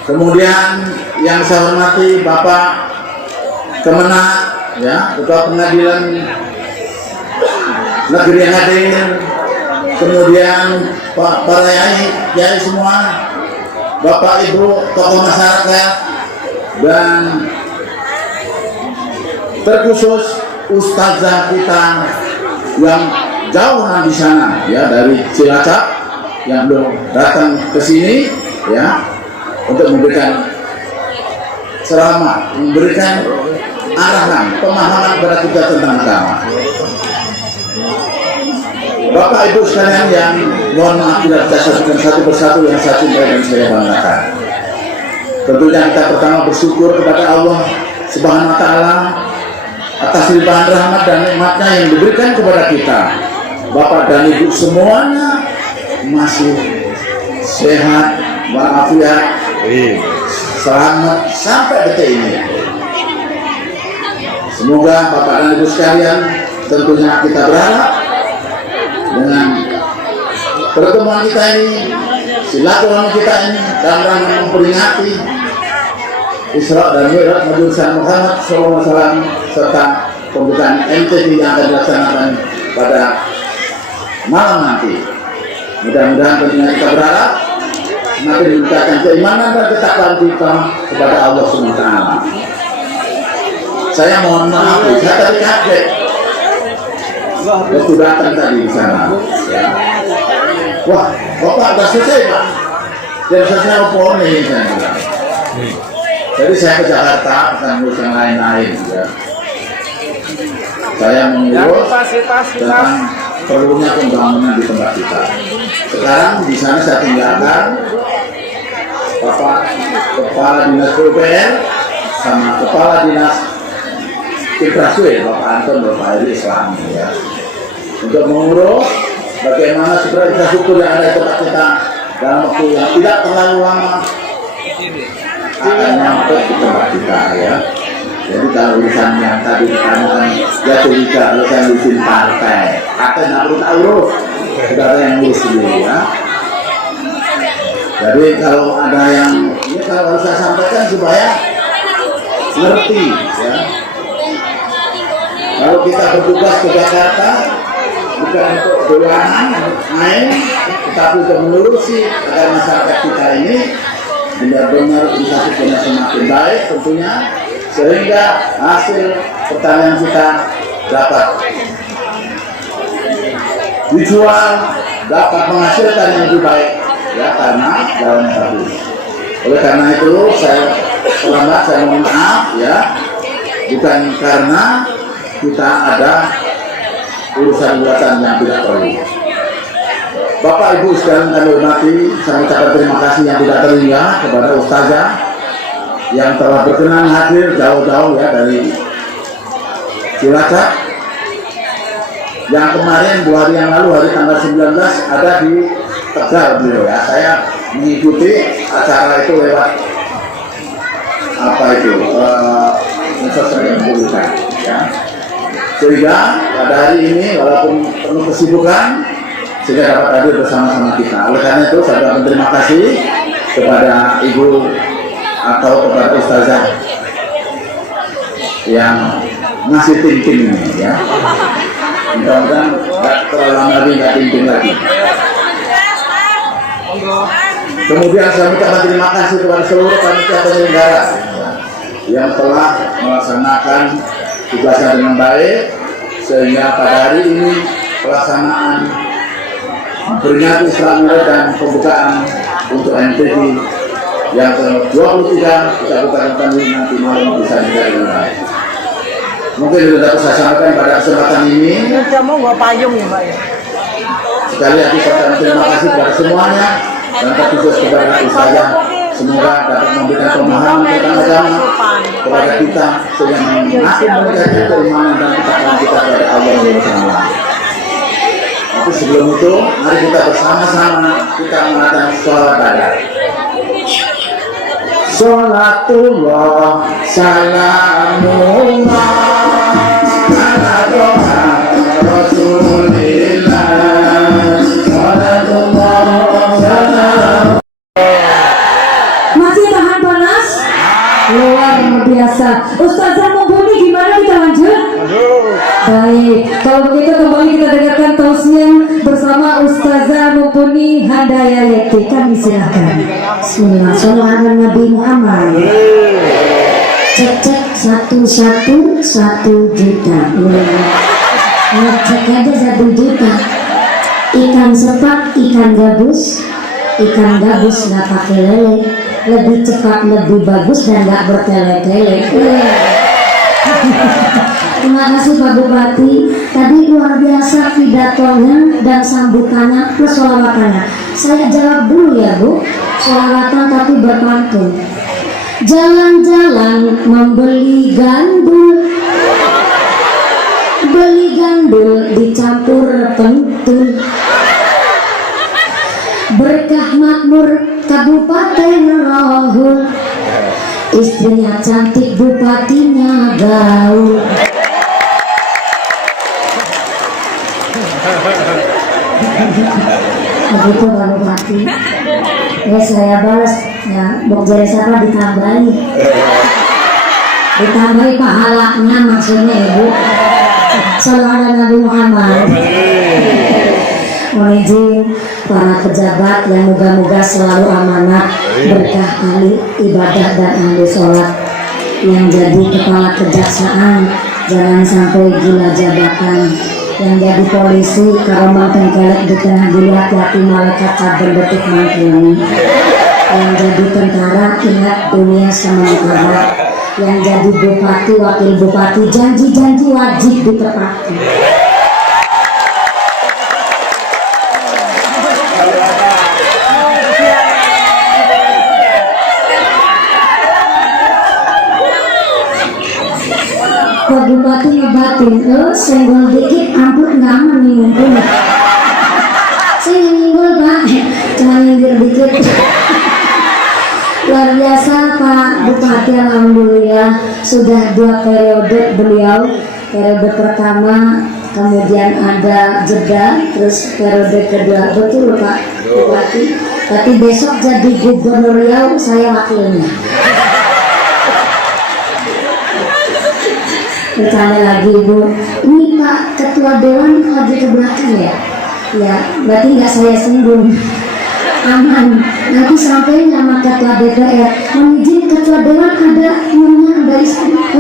Kemudian yang saya hormati Bapak Kemenak, ya, Ketua Pengadilan Negeri yang hadir. Kemudian para yai semua, Bapak Ibu tokoh masyarakat, dan terkhusus ustazah kita yang jauh di sana, ya, dari Cilacap yang belum datang ke sini ya untuk memberikan ceramah, memberikan arahan, pemahaman kepada kita tentang agama. Bapak Ibu sekalian yang mohon maaf tidak bisa sebutkan satu persatu yang saya cintai dan saya banggakan. Tentunya kita pertama bersyukur kepada Allah Subhanahu wa Ta'ala atas limpahan rahmat dan nikmatnya yang diberikan kepada kita. Bapak dan Ibu semuanya masih sehat walafiat, selamat sampai detik ini. Semoga Bapak dan Ibu sekalian, tentunya kita berharap dengan pertemuan kita ini, silaturahmi kita ini dalam rangka memperingati Isra dan Mi'raj Nabi Muhammad SAW serta pembukaan MTV yang akan dilaksanakan pada malam nanti. Mudah-mudahan tentunya kita berharap semakin meningkatkan keimanan dan ketakwaan kita kepada Allah SWT. Saya mohon maaf, saya tadi kaget waktu datang tadi di sana. Ya. Wah, Bapak sudah selesai Pak. Dan selesai apa nih saya bilang. Jadi saya ke Jakarta akan ngurus yang lain-lain. Ya. Saya mengurus tentang perlunya pembangunan di tempat kita. Sekarang di sana saya tinggalkan Bapak Kepala Dinas PUPR sama Kepala Dinas Infrastruktur Bapak Anton, Bapak Eri Islami ya, untuk mengurus bagaimana supaya infrastruktur yang ada di tempat kita dalam waktu yang tidak terlalu lama akan nyampe di tempat kita ya. Jadi kalau urusan yang tadi ditanyakan ya curiga kalau saya ngurusin partai nggak perlu tak urus, sudah ada yang ngurus sendiri ya. Jadi kalau ada yang ini kalau harus saya sampaikan supaya ngerti ya. Kalau kita bertugas ke Jakarta bukan untuk dolanan, main, tetapi untuk menelusi agar masyarakat kita ini benar-benar infrastrukturnya semakin baik tentunya, sehingga hasil pertanian kita dapat dijual, dapat menghasilkan yang lebih baik ya, karena jalan bagus. Oleh karena itu saya terlambat, saya mohon maaf ya, bukan karena kita ada urusan-urusan yang tidak perlu. Bapak Ibu sekalian kami hormati, saya ucapkan terima kasih yang tidak terhingga kepada Ustazah yang telah berkenan hadir jauh-jauh ya dari Cilacap. Yang kemarin 2 hari yang lalu, hari tanggal 19 ada di Tegal beliau ya. Saya mengikuti acara itu lewat apa itu sosial media ya. Sehingga pada hari ini walaupun penuh kesibukan sehingga dapat hadir bersama-sama kita. Oleh karena itu saya ucapkan terima kasih kepada Ibu atau kepada Ustazah yang ngasih tim-tim ini ya. Mudah-mudahan nggak terlalu lama lagi, nggak tim-tim lagi. Kemudian saya ucapkan terima kasih kepada seluruh panitia penyelenggara yang telah melaksanakan tugasnya dengan baik, sehingga pada hari ini pelaksanaan peringatan Isra Mi'raj dan pembukaan untuk MTV yang ke-23 kita bukan nanti malam bisa dilakukan. Mungkin sudah dapat saya sampaikan pada kesempatan ini. Kamu nggak payung ya Pak ya? Sekali lagi saya ucapkan terima kasih kepada semuanya dan terkhusus kepada Ustazah. Semoga dapat memberikan pemahaman tentang agama kepada kita sehingga makin meningkatkan keimanan dan ketakwaan kita kepada Allah SWT. Tapi sebelum itu, mari kita bersama-sama kita mengatakan sholawat Badar. Sholatullah salamullah ala doa Rasulillah. Sholatullah salam. Masih tahan panas? Luar biasa. Ustazah Mumpuni gimana, kita lanjut? Baik, kalau begitu kembali kita dengarkan tausnya bersama Ustazah Mumpuni Handaya Yekti. Kami silakan. Bismillah, sholawat Nabi Muhammad. Cek 111 juta. Ngecek aja 1 juta. Ikan sepak, ikan gabus nggak pakai lele, lebih cepat, lebih bagus dan nggak bertele-tele. Terima kasih Pak Bupati, tadi luar biasa pidatonya dan sambutannya plus sholawatannya. Saya jawab dulu ya Bu, sholawatan tapi berpantun. Jalan-jalan membeli gandul, beli gandul dicampur pentul. Berkah makmur Kabupaten Rohul, istrinya cantik, bupatinya gaul. Begitu Pak Bupati. Ya saya balas ya, Bok Jere siapa ditambahin. ditambahi pahalanya maksudnya ibu. Sallallahu Nabi Muhammad. Mohon izin para pejabat yang moga-moga selalu amanah, berkah ahli ibadah dan ahli sholat. Yang jadi kepala kejaksaan jangan sampai gila jabatan. Yang jadi polisi karomang tengkelek di tengah dilihat-hati malaikat kabar detik mangkilani. Yang jadi tentara ingat dunia sementara. Yang jadi bupati wakil bupati janji-janji wajib ditepati. Pak Bupati ngebatin, senggol dikit ampun nggak minum dulu. Saya nyenggol Pak, cuma nyindir dikit. Luar biasa Pak Bupati, alhamdulillah sudah 2 periode beliau. Periode pertama kemudian ada jeda, terus periode kedua, betul Pak Bupati. Tapi besok jadi gubernur Riau, saya wakilnya. Bertanya lagi Bu, ini Pak Ketua Dewan lagi ke belakang ya? Ya, berarti nggak saya singgung. Aman, nanti sampai nama Ketua DPR. Mohon izin Ketua Dewan ada nomornya dari sana.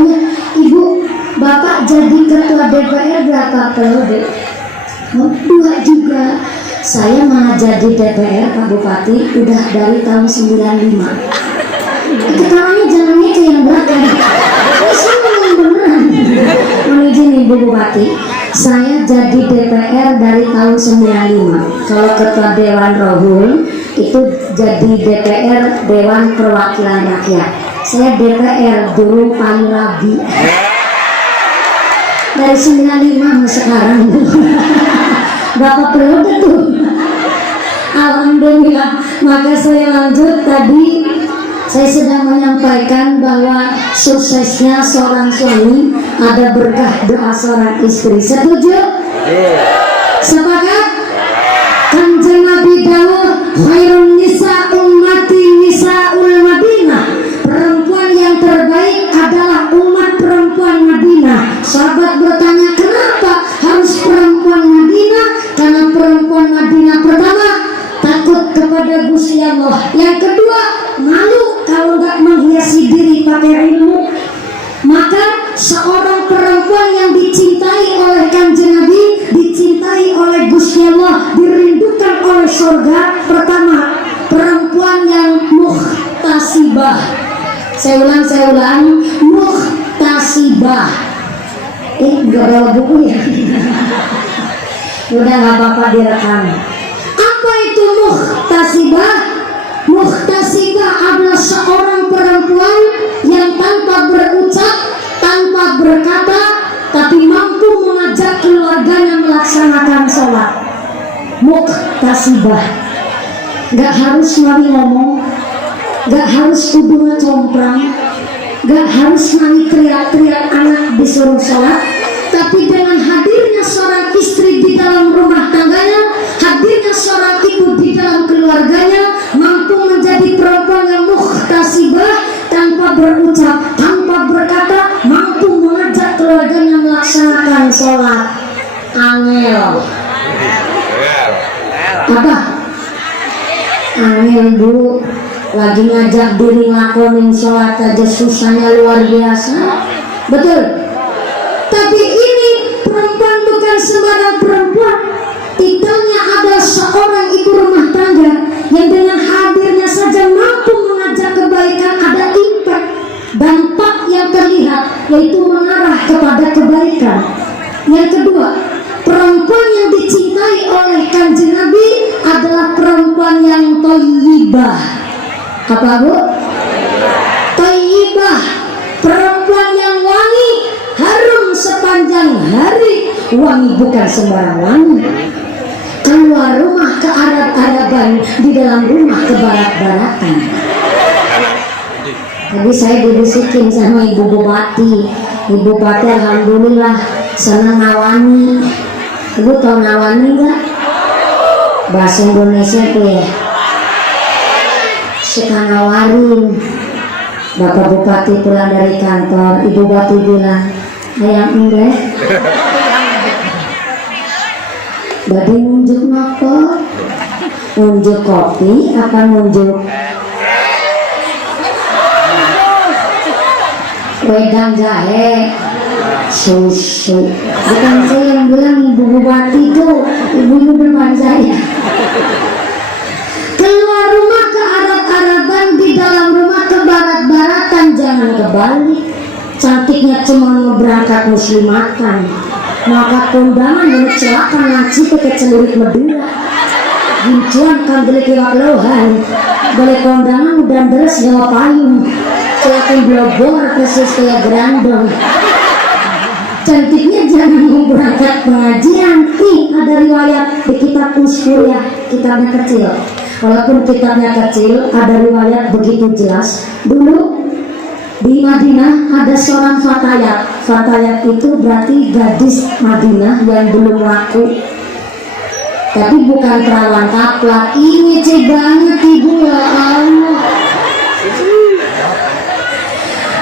Ibu, Bapak jadi Ketua DPR berapa periode? 2 juga. Saya malah jadi DPR Pak Bupati udah dari tahun 95. Ketawanya jalannya ke yang belakang. Mohon izin Ibu Bupati, saya jadi DPR dari tahun 95. Kalau Ketua Dewan Rohul itu jadi DPR Dewan Perwakilan Rakyat. Saya DPR dulu paling rabi. Dari 95 sekarang. Berapa periode tuh? Alhamdulillah. Maka saya lanjut tadi. Saya sedang menyampaikan bahwa suksesnya seorang suami ada berkah doa seorang istri. Setuju? Sepakat? Kanjeng Nabi dawuh, khairun nisa ummati nisaul Madinah. Perempuan yang terbaik adalah umat perempuan Madinah. Sahabat bertanya, kenapa harus perempuan Madinah? Karena perempuan Madinah pertama takut kepada Gusti Allah. Yang kedua, malu kalau nggak menghiasi diri pakai ilmu. Maka seorang perempuan yang dicintai oleh Kanjeng Nabi, dicintai oleh Gusti Allah, dirindukan oleh surga. Pertama, perempuan yang muhtasibah. Saya ulang, muhtasibah. Nggak bawa buku ya? Udah nggak apa-apa direkam. Apa itu muhtasibah? Muhtasibah adalah seorang perempuan yang tanpa berucap, tanpa berkata, tapi mampu mengajak keluarganya melaksanakan sholat. Muhtasibah. Gak harus mami ngomong, gak harus kudu ngecomprang, gak harus mami teriak-teriak anak disuruh sholat, tapi dengan hadirnya seorang istri di dalam rumah tangganya, hadirnya seorang ibu di dalam keluarganya, mampu menjadi perempuan yang muhtasibah, tanpa berucap, tanpa berkata, mampu mengajak keluarganya melaksanakan sholat. Angel. Apa? Angel Bu, lagi ngajak diri ngelakonin sholat aja susahnya luar biasa. Betul? Tapi ini perempuan bukan sembarang perempuan. Titelnya adalah seorang ibu rumah tangga yang dengan hadirnya saja mampu mengajak kebaikan, ada impact, dampak yang terlihat, yaitu mengarah kepada kebaikan. Yang kedua, perempuan yang dicintai oleh Kanjeng Nabi adalah perempuan yang thayyibah. Apa Bu? Thayyibah, perempuan yang wangi, harum sepanjang hari. Wangi bukan sembarang wangi. Keluar rumah ke Arab-Araban, di dalam rumah ke Barat-Baratan. Tadi saya dibisikin sama Ibu Bupati. Ibu Bupati alhamdulillah senang ngawani. Ibu tahu ngawani enggak? Bahasa Indonesia tuh ya, suka ngawarin. Bapak Bupati pulang dari kantor, Ibu Bupati bilang, ayam enggak? Badi nunjuk nopo? Nunjuk kopi apa nunjuk wedang jahe susu? Bukan saya yang bilang, Ibu Bupati itu, ibu depan saya. Keluar rumah ke Arab-Araban, di dalam rumah ke barat-baratan, jangan kebalik. Cantiknya cuma mau berangkat muslimatan, maka kondangan mengecewakan ngaji ke celurit Madura. Gincuan kan beli kiwak lohan, beli kondangan udah deres nyawa payung, celakin blobor persis kayak gerandong. Cantiknya jangan mau berangkat pengajian. Nih ada riwayat di kitab Uskur ya, kitabnya kecil. Walaupun kitabnya kecil, ada riwayat begitu jelas. Dulu di Madinah ada seorang fatayat. Fatayat itu berarti gadis Madinah yang belum laku, tapi bukan perawan kaplak. Ini cek banget ibu, ya Allah.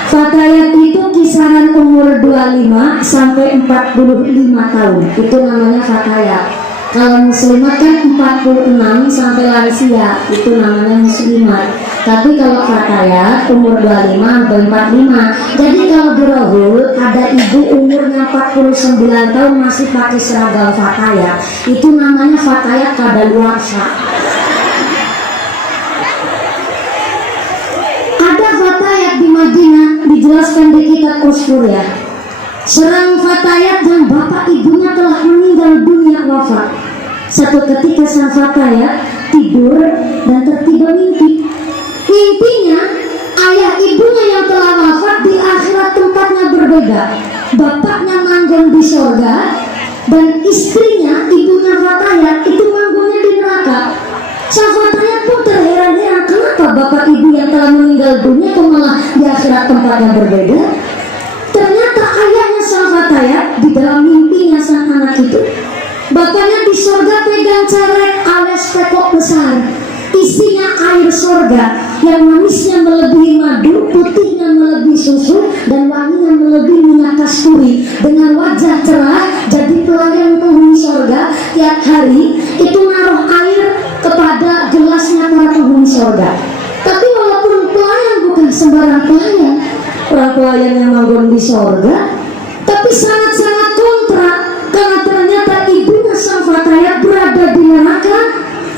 Fatayat itu kisaran umur 25 sampai 45 tahun. Itu namanya fatayat. Kalau muslimat kan 46 sampai lansia, itu namanya muslimat. Tapi kalau fatayat umur 25 sampai 45. Jadi kalau gerahul ada ibu umurnya 49 tahun masih pakai seragam fatayat, itu namanya fatayat kadaluarsa. Ada fatayat di Madinah, dijelaskan di kitab Uskur ya. Serang fatayat dan bapak ibunya telah meninggal dunia, wafat. Satu ketika sang fatayat tidur dan tertiba mimpi. Mimpinya ayah ibunya yang telah wafat di akhirat tempatnya berbeda. Bapaknya manggon di sorga dan istrinya, ibunya fatayat, itu manggonnya di neraka. Sang fatayat pun terheran-heran, kenapa bapak ibu yang telah meninggal dunia kok malah di akhirat tempatnya berbeda. Ternyata ayahnya sang fatayat di dalam mimpinya sang anak itu, bapaknya di sorga pegang carek alias tekok besar, isinya air sorga yang manisnya melebihi madu, putihnya melebihi susu, dan wanginya melebihi minyak kasturi. Dengan wajah cerah, jadi pelayan penghuni sorga tiap hari itu naruh air kepada gelasnya para penghuni sorga. Tapi walaupun pelayan bukan sembarang pelayan, orang pelayan yang manggon di sorga, tapi sangat-sangat kontra, karena ternyata ibunya sang fatayat berada di neraka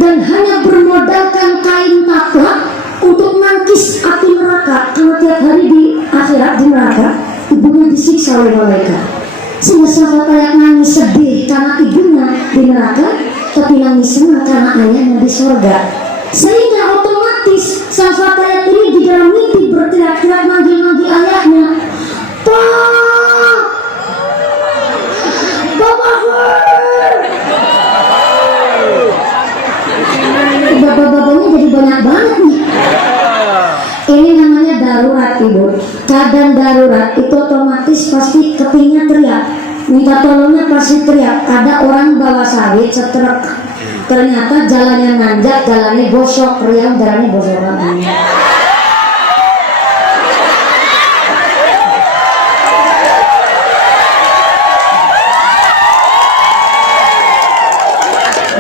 dan hanya bermodalkan kain taplak untuk nangkis api neraka, karena tiap hari di akhirat di neraka ibunya disiksa oleh malaikat. Sehingga sang fatayat nangis sedih karena ibunya di neraka, tapi nangis senang karena ayahnya di sorga. Sehingga otomatis sang fatayat ini di dalam mimpi berteriak-teriak manggil-manggil ayahnya, Pak, bapak-bapaknya jadi banyak banget nih. Ini namanya darurat ibu. Keadaan darurat itu otomatis pasti kepingnya teriak, minta tolongnya pasti teriak. Ada orang bawa sawit setruk, ternyata jalannya nanjak, jalannya bosok, riang jalannya bosok lagi.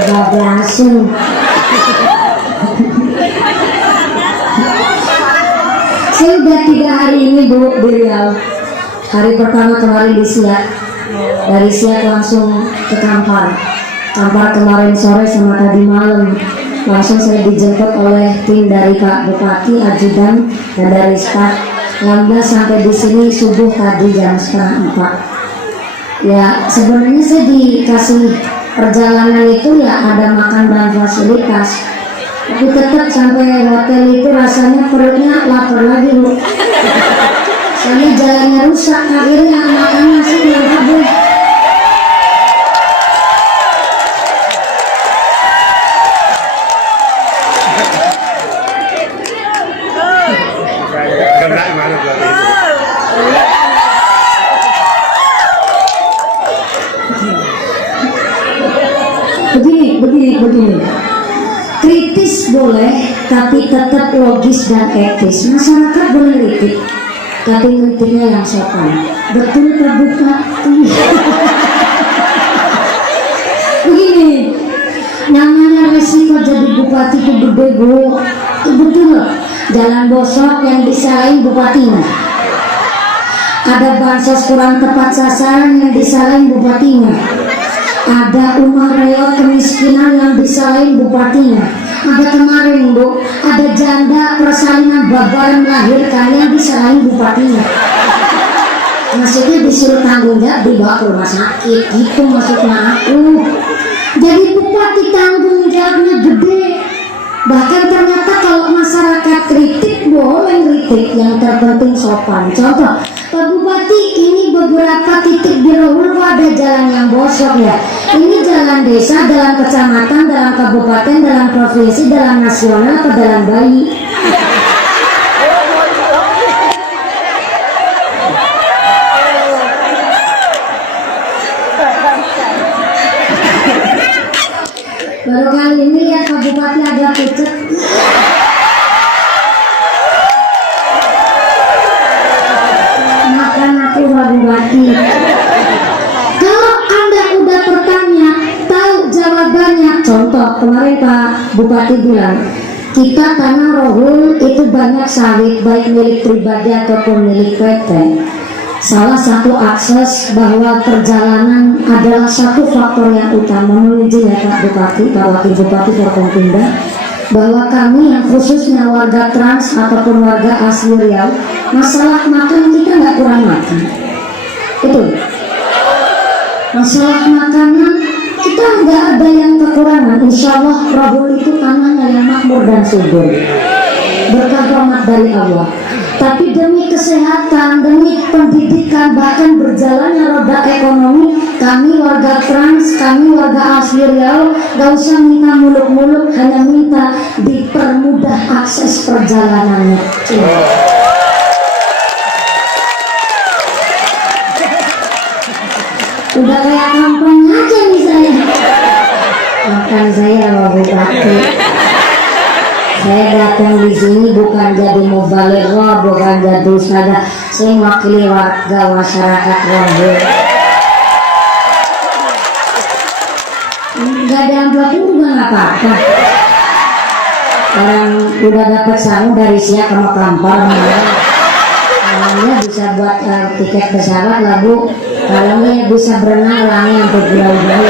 Gak langsung. Saya udah 3 hari ini bu di Riau. Hari pertama kemarin di Siak, dari Siak langsung ke Kampar. Kampar kemarin sore sama tadi malam. Langsung saya dijemput oleh tim dari Pak Bupati, ajudan, dan dari staf. Alhamdulillah sampai di sini subuh tadi jam 3:30. Ya sebenarnya saya dikasih perjalanan itu ya ada makan dan fasilitas, tapi tetap sampai hotel itu rasanya perutnya lapar lagi bu. Soalnya jalannya rusak, akhirnya makan nasi yang habis. Begini. Kritis boleh, tapi tetap logis dan etis. Masyarakat boleh kritik, tapi kritiknya yang sopan. Betul Pak Bupati. Begini, namanya resiko jadi bupati itu gede Bu. Itu betul. Jalan bosok yang disalahin bupatinya. Ada bansos kurang tepat sasaran yang disalahin bupatinya. Ada rumah reot kemiskinan yang disalahin bupatinya. Ada kemarin Bu, ada janda persalinan babaran melahirkan yang disalahin bupatinya. Maksudnya disuruh tanggung jawab dibawa ke rumah sakit, gitu maksudnya aku. Jadi bupati tanggung jawabnya gede. Bahkan ternyata kalau masyarakat kritik boleh kritik, yang terpenting sopan. Contoh, Pak Bupati, ini beberapa titik di Rohul ada jalan yang bosok ya. Ini jalan desa, dalam kecamatan, dalam kabupaten, dalam provinsi, dalam nasional, atau dalam bayi. Baru kali ini lihat Pak Bupati agak pucet. Makan aku Pak Bupati. Kalau Anda udah bertanya, tahu jawabannya. Contoh, kemarin Pak Bupati bilang, kita tanah Rohul itu banyak sawit, baik milik pribadi ataupun milik PT. Salah satu akses bahwa perjalanan adalah satu faktor yang utama menuju ya Pak Bupati, Pak Wakil Bupati Forkompinda, bahwa kami yang khususnya warga Trans ataupun warga asli Riau, masalah makan kita nggak kurang makan, betul. Masalah makanan kita nggak ada yang kekurangan. Insya Allah Rohul itu tanahnya yang makmur dan subur, berkah rahmat dari Allah. Tapi demi kesehatan, demi pendidikan, bahkan berjalannya roda ekonomi, kami warga Trans, kami warga asli Riau, gak usah minta muluk-muluk, hanya minta dipermudah akses perjalanannya. Udah kayak kampung aja nih saya. Makan saya Pak Bupati. Saya datang di sini bukan jadi mubaligh, bukan jadi ustadzah. Saya mewakili warga masyarakat Rohul. Nggak ada amplop juga nggak apa-apa. Orang udah dapat sangu dari Siak sama Kampar. Kalangnya bisa buat tiket pesawat lah Bu. Kalangnya bisa berenang langit sampai pulau-pulau.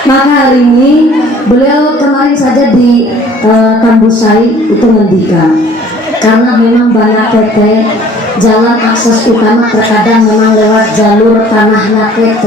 Maka hari ini beliau kemarin saja di Tambusai itu ngendikan, karena memang banyak PT jalan akses utama terkadang memang lewat jalur tanahnya PT,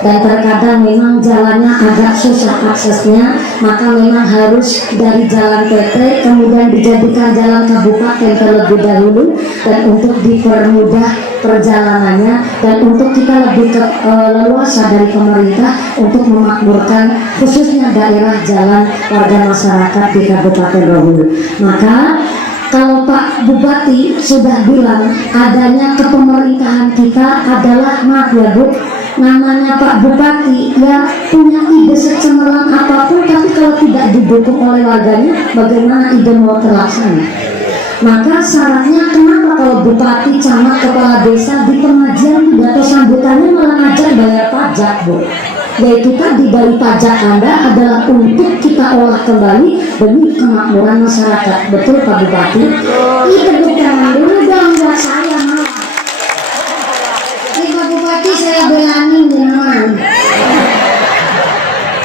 dan terkadang memang jalannya agak susah aksesnya, maka memang harus dari jalan PT kemudian dijadikan jalan kabupaten terlebih dahulu, dan untuk dipermudah perjalanannya dan untuk kita lebih leluasa dari pemerintah untuk memakmurkan khususnya daerah jalan warga masyarakat di Kabupaten Rohul. Maka kalau Pak Bupati sudah bilang adanya kepemerintahan kita adalah, maaf ya Bu, namanya Pak Bupati ya punya ide secemerlang apapun, tapi kalau tidak didukung oleh warganya, bagaimana ide mau terlaksana? Maka syaratnya kenapa kalau bupati, camat, kepala desa di pengajian pidato sambutannya malah ngajak bayar pajak Bu? Yaitu tadi dari pajak Anda adalah untuk kita olah kembali demi kemakmuran masyarakat. Betul Pak Bupati? Itu bukan dulu dong buat saya malah. Pak Bupati saya bilangin dengan.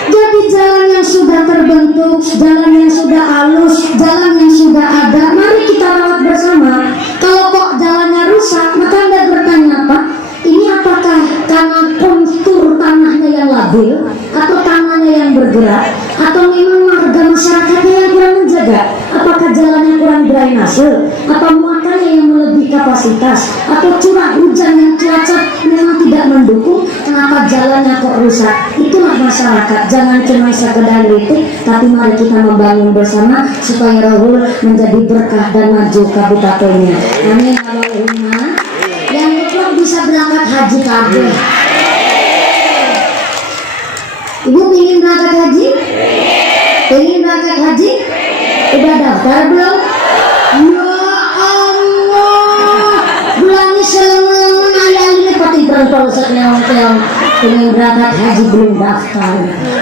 Jadi jalan yang sudah terbentuk, jalan yang sudah halus, jalan yang sudah ada, mari kita rawat bersama. Kalau kok jalannya rusak, maka Anda bertanya Pak, ini apakah karena kontur tanahnya yang labil, atau tanahnya yang bergerak, atau memang warga masyarakatnya yang kurang menjaga? Apakah jalannya kurang drainase, atau muatannya yang melebihi kapasitas, atau curah hujan yang cuaca memang tidak mendukung? Kenapa jalannya kok rusak? Itulah masyarakat. Jangan cuma sekedar kritik, tapi mari kita membangun bersama supaya Rohul menjadi berkah dan maju kabupatennya. Amin Allahumma. Yang belum bisa berangkat haji kabeh. Ibu ingin berangkat haji? Ingin berangkat haji? Udah daftar belum? Ya Allah, bulannya selama ayah pati perang-perang yang ingin berangkat haji belum daftar.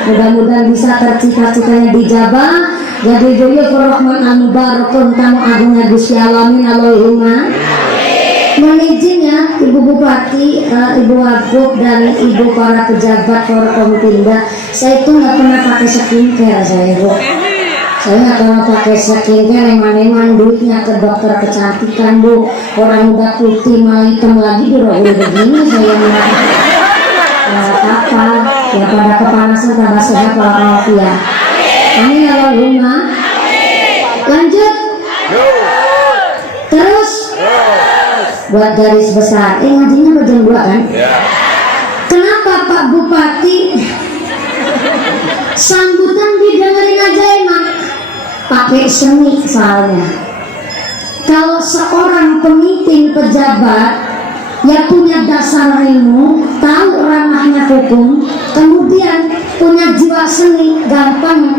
Mudah-mudahan bisa tercita-citanya dijabah. Jadi joyo Rahman al-Mubarakun tamu agungnya Gusti Alamin Allahumma. Mohon izin ya Ibu Bupati, Ibu Wagub dan Ibu para pejabat Forkompinda, saya itu nggak pernah pakai skincare saya Bu. Saya nggak pernah pakai skincare, eman-eman duitnya ke dokter kecantikan Bu. Orang udah putih malah hitam lagi udah begini saya mah. Ya apa? Ya pada kepanasan tambah sehat walafiat. Amin Allahumma. Lanjut. Terus. Buat garis besar, ngajinya jam 2 kan? Kenapa Pak Bupati sambutan didengerin aja emang pakai seni soalnya. Kalau seorang pemimpin pejabat yang punya dasar ilmu, tahu ranahnya hukum, kemudian punya jiwa seni, gampang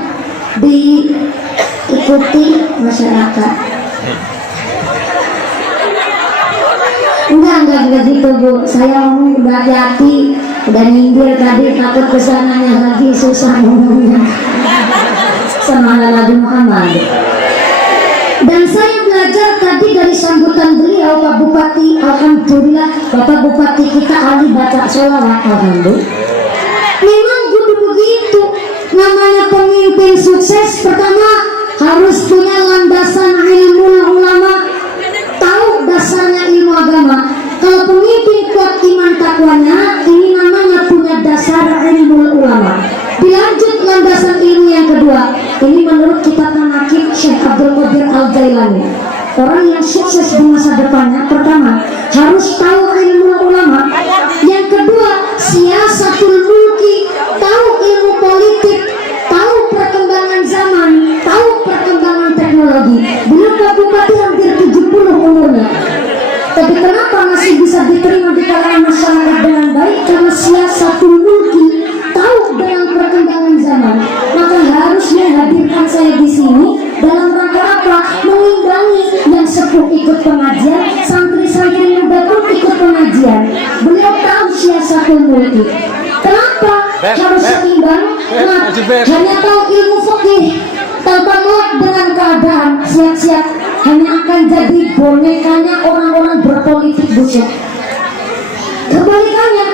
diikuti masyarakat. Enggak gitu Bu, saya ngomong udah hati-hati, udah nyindir tadi, takut kesananya lagi susah ngomongnya. Semangat Nabi Muhammad. Dan saya belajar tadi dari sambutan beliau Pak Bupati, alhamdulillah Bapak Bupati kita ahli baca sholawat, alhamdulillah. Memang kudu begitu, namanya pemimpin sukses pertama harus punya landasan ilmu ulama, tahu dasarnya ilmu agama. Kalau pemimpin kuat iman takwanya, ini namanya punya dasar ilmu ulama. Dilanjut landasan ilmu yang kedua, ini menurut kitab manaqib Syekh Abdul Qadir Al-Jailani. Orang yang sukses di masa depannya, pertama harus tahu ilmu ulama. Yang kedua, siasatul mulki, tahu ilmu politik, tahu perkembangan zaman, tahu perkembangan teknologi. Beliau Pak Bupati hampir 70 umurnya. Tapi kenapa masih bisa diterima di kalangan masyarakat dengan baik? Karena siasatul mulki, tahu dengan perkembangan zaman. Maka harusnya hadirkan saya di sini dalam rangka apa? Mengimbangi yang sepuh ikut pengajian, santri-santri muda pun ikut pengajian. Beliau tahu siasatul mulki. Kenapa harus seimbang? Nah, hanya tahu ilmu fikih tanpa melek dengan keadaan, siap-siap hanya akan jadi bonekanya orang-orang berpolitik buset. Kebalikannya,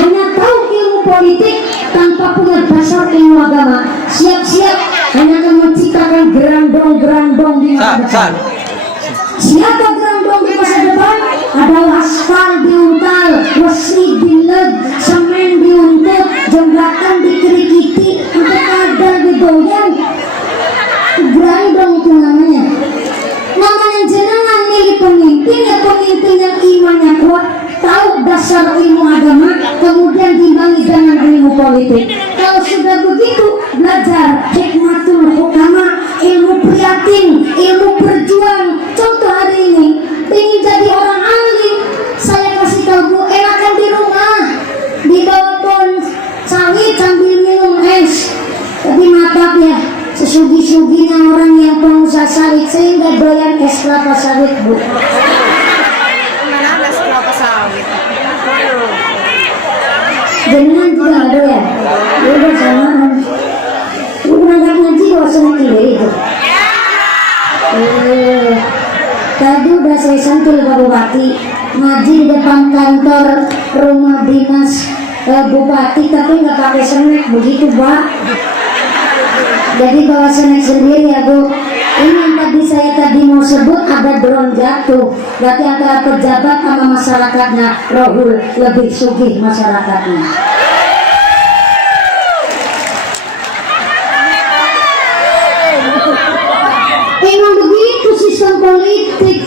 hanya tahu ilmu politik tanpa punya dasar ilmu agama, siap-siap hanya akan menciptakan gerandong-gerandong di masa depan. Siapa gerandong di masa depan? Adalah aspal diuntal, wesi dileg, semen diuntut, jembatan dikerikiti, untuk kadar digoyang. Gerandong itu namanya. Namanya jenengan milik pemimpin, ya pemimpin yang imannya kuat, tahu dasar ilmu agama, kemudian diimbangi dengan ilmu politik. Kalau sudah begitu, belajar hikmatul hukama, ilmu prihatin, ilmu berjuang. Contoh hari ini, ingin jadi orang alim, saya kasih tahu Bu, enakan di rumah, di bawah pohon sawit sambil minum es. Tapi maaf ya, sesugi-suginya orang yang pengusaha sawit, saya nggak doyan es kelapa sawit Bu. Mana ada kelapa sawit? Jangan juga nggak doyan. Udah sama. Lu berangkat ngaji bawa senang itu. Tadi udah saya sentul Pak Bupati, ngaji di depan kantor rumah dinas Bupati, tapi nggak pakai snack begitu Pak. Jadi bawa snack sendiri ya Bu. Ini yang tadi saya mau sebut, ada drone jatuh. Berarti antara pejabat sama masyarakatnya, rohul lebih sugih masyarakatnya. Memang begitu sistem politik.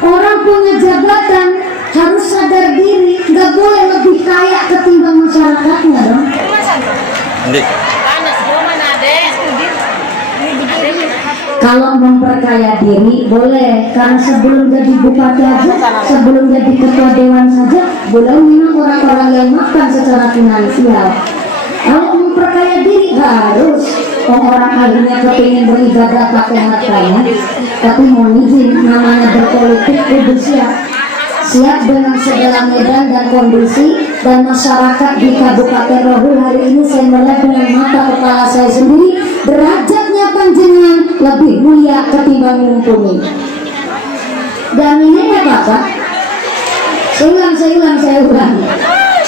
Orang punya jabatan harus sadar diri, nggak boleh lebih kaya ketimbang masyarakatnya dong. Kalau memperkaya diri boleh, karena sebelum jadi bupati aja, sebelum jadi ketua dewan saja, beliau memang orang-orang yang makan secara finansial. Kalau memperkaya diri harus. Orang akhirnya kepingin beribadah pakai hartanya, tapi mau izin namanya berpolitik kudu siap dengan segala medan dan kondisi dan masyarakat di Kabupaten Rohul. Hari ini saya melihat dengan mata kepala saya sendiri, derajatnya panjenengan lebih mulia ketimbang mumpuni. Dan ini apa? Saya ulang.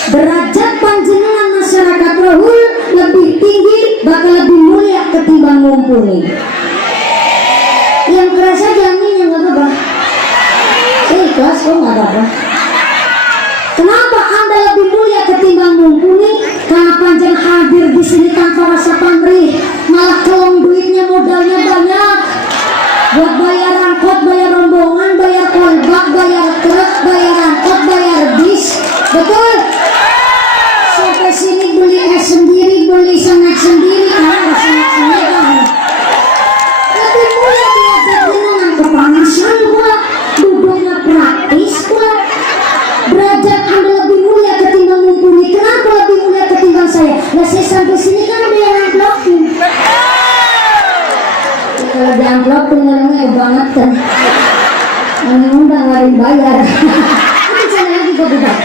Derajat panjenengan masyarakat Rohul lebih tinggi, bakal lebih mulia ketimbang mumpuni. Yang kerasa jamin yang gak apa-apa. Saya ikhlas kok gak apa-apa. Kenapa Anda lebih mulia ketimbang mumpuni? Karena panjang hadir di sini tanpa rasa pamrih, malah kelong duitnya, modalnya banyak buat bayar angkot, bayar rombongan, bayar kolbak, bayar truk, bayar angkot, bayar bis. Betul? Sampai sini beli es sendiri, beli snack sendiri, karena snack sendiri kan lebih mulia belajar dengan kepanasan pula, duduknya praktis pula. Derajat Anda lebih mulia ketimbang mumpuni. Kenapa lebih mulia ketimbang saya? Nah, saya sampai sini kan ada yang amplopin. Kalau di amplopin orangnya kebangetan, yang undang gak ada yang bayar. Tapi saya lagi kok tidak.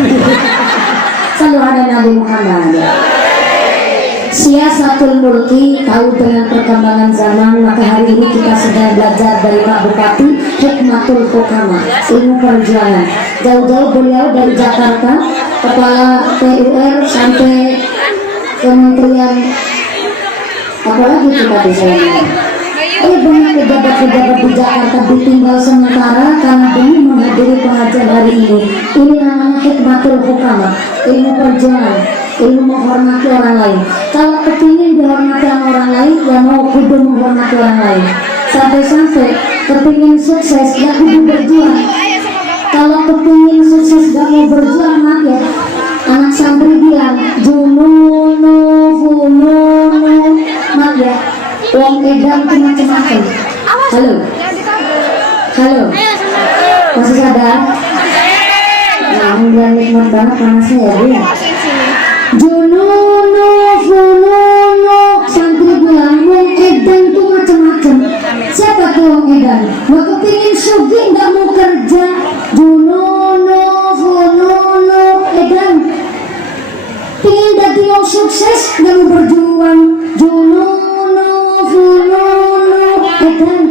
Selalu ada Nabi Muhammad. Siasatul mulki, tahu dengan perkembangan zaman. Maka hari ini kita sedang belajar dari Pak Bupati hikmatul hukama, ilmu perjuangan. Jauh-jauh beliau dari Jakarta, kepala PUR sampai kementerian apalagi kita di sana. Banyak pejabat-pejabat di Jakarta ditinggal sementara karena demi menghadiri pengajian hari ini. Ini namanya hikmatul hukama, ilmu perjuangan, ilmu menghormati orang lain. Kalau kepingin dihormati orang lain, ya mau kudu menghormati orang lain. Sampai-sampai kepingin sukses, ya kudu berjuang. Kalau kepingin sukses gak mau berjuang, mak ya. Anak santri bilang, jununu, fununu, mak ya. Uang edan itu macam-macam. Halo, masih sadar? Nah, udah nikmat banget panasnya ya, Bu ya. Jununu, fununu, santri bilang, uang edan itu macam-macam. Siapa tuh uang edan? Mau kepingin sugih nggak mau kerja. Jununu, fununu, edan. Pingin jadi orang sukses nggak mau berjuang. Jununu, fununu, edan.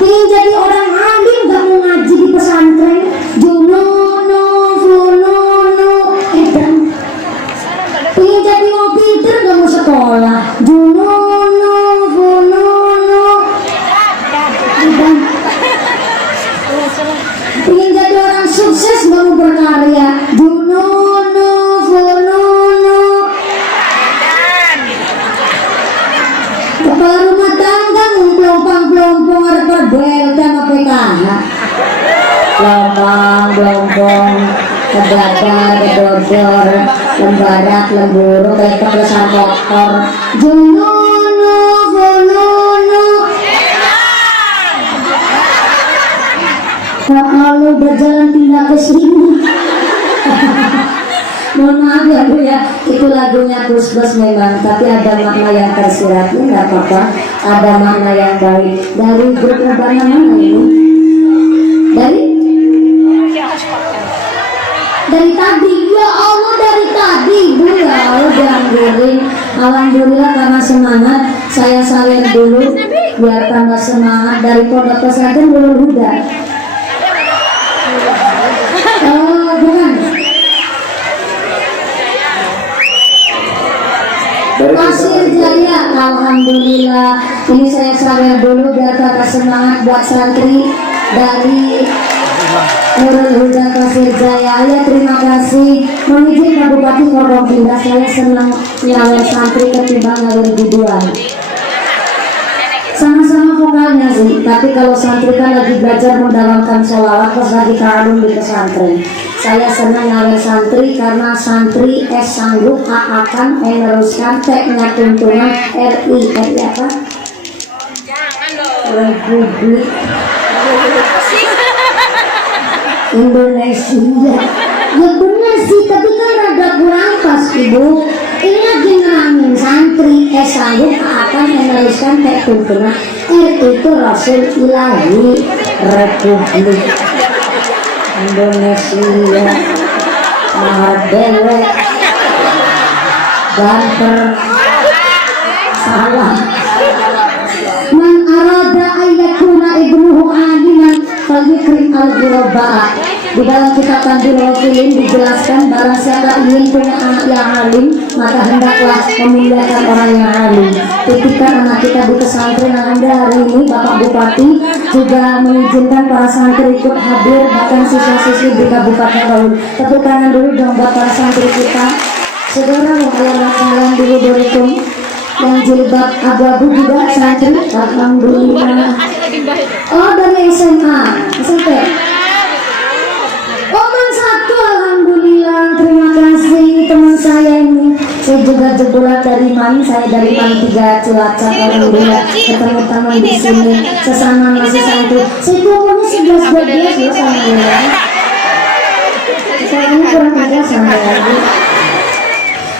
Pingin jadi orang alim gak mau ngaji di pesantren. Jununu, fununu, edan. Pingin jadi orang pinter gak mau sekolah. Jununu, fununu, edan. Pingin jadi orang sukses gak mau berkarya. Jununu, fununu, kepala rumah tangga ngumplompang-plompong harga BLT sama PKH. Lompong-plompong, kedadar, kedodor, lembarak, lemburu, ketek, lesan kotor. Jununu, fununu. Kalau berjalan pindah ke sini. Mohon maaf ya Bu ya, itu lagunya Kusbus memang, tapi ada makna yang tersirat, ya nggak apa-apa, ada makna yang baik. Dari grup Rebana mana ini? Dari tadi, ya Allah dari tadi Bu ya, Allah dianggurin. Alhamdulillah karena semangat, saya salin dulu biar tambah semangat. Dari Pondok Pesantren Nurul Huda. Oh bukan. Pasir Jaya, alhamdulillah. Ini saya share dulu biar kakak semangat buat santri dari Nurul Huda Pasir Jaya. Ya terima kasih. Mohon izin Pak Bupati ngomong pindah, saya senang nyawar santri ketimbang ngawur biduan. Sama-sama vokalnya sih, tapi kalau santri kan lagi belajar mendalamkan sholawat, terus lagi ta'alum di pesantren. Saya senang ngawin santri karena santri sanggup akan meneruskan teknik tuntunan RI apa? Republik Indonesia. Ya benar sih, tapi kan rada kurang pas Ibu. Ingat generasi santri sanggup akan meneruskan tuntunan itu Rasul Ilahi Republik Indonesia Merdeka Banter salah man arada ayyakuna ibnuhu aliman falyukrim al-ghuraba. Di dalam kitab Tanbihul Wakilin dijelaskan barang siapa ingin punya anak yang alim maka hendaklah memuliakan orang yang alim. Titipkan anak kita di pesantren. Anda hari ini Bapak Bupati juga mengizinkan para santri ikut hadir, bahkan siswa-siswi di Kabupaten Bau. Tepuk tangan dulu dong buat para santri kita. Saudara waalaikumsalam dulu dorikum yang jilbab abu-abu juga santri. Alhamdulillah. Oh dari SMA, SMP. Satu, alhamdulillah, terima kasih teman saya ini. Saya juga jebolan dari main, saya dari main 3 Cilacap, alhamdulillah ketemu teman di sini sesama masih santri. Saya umurnya 11-12 loh, alhamdulillah. Saya ini kurang ajar sama lagi.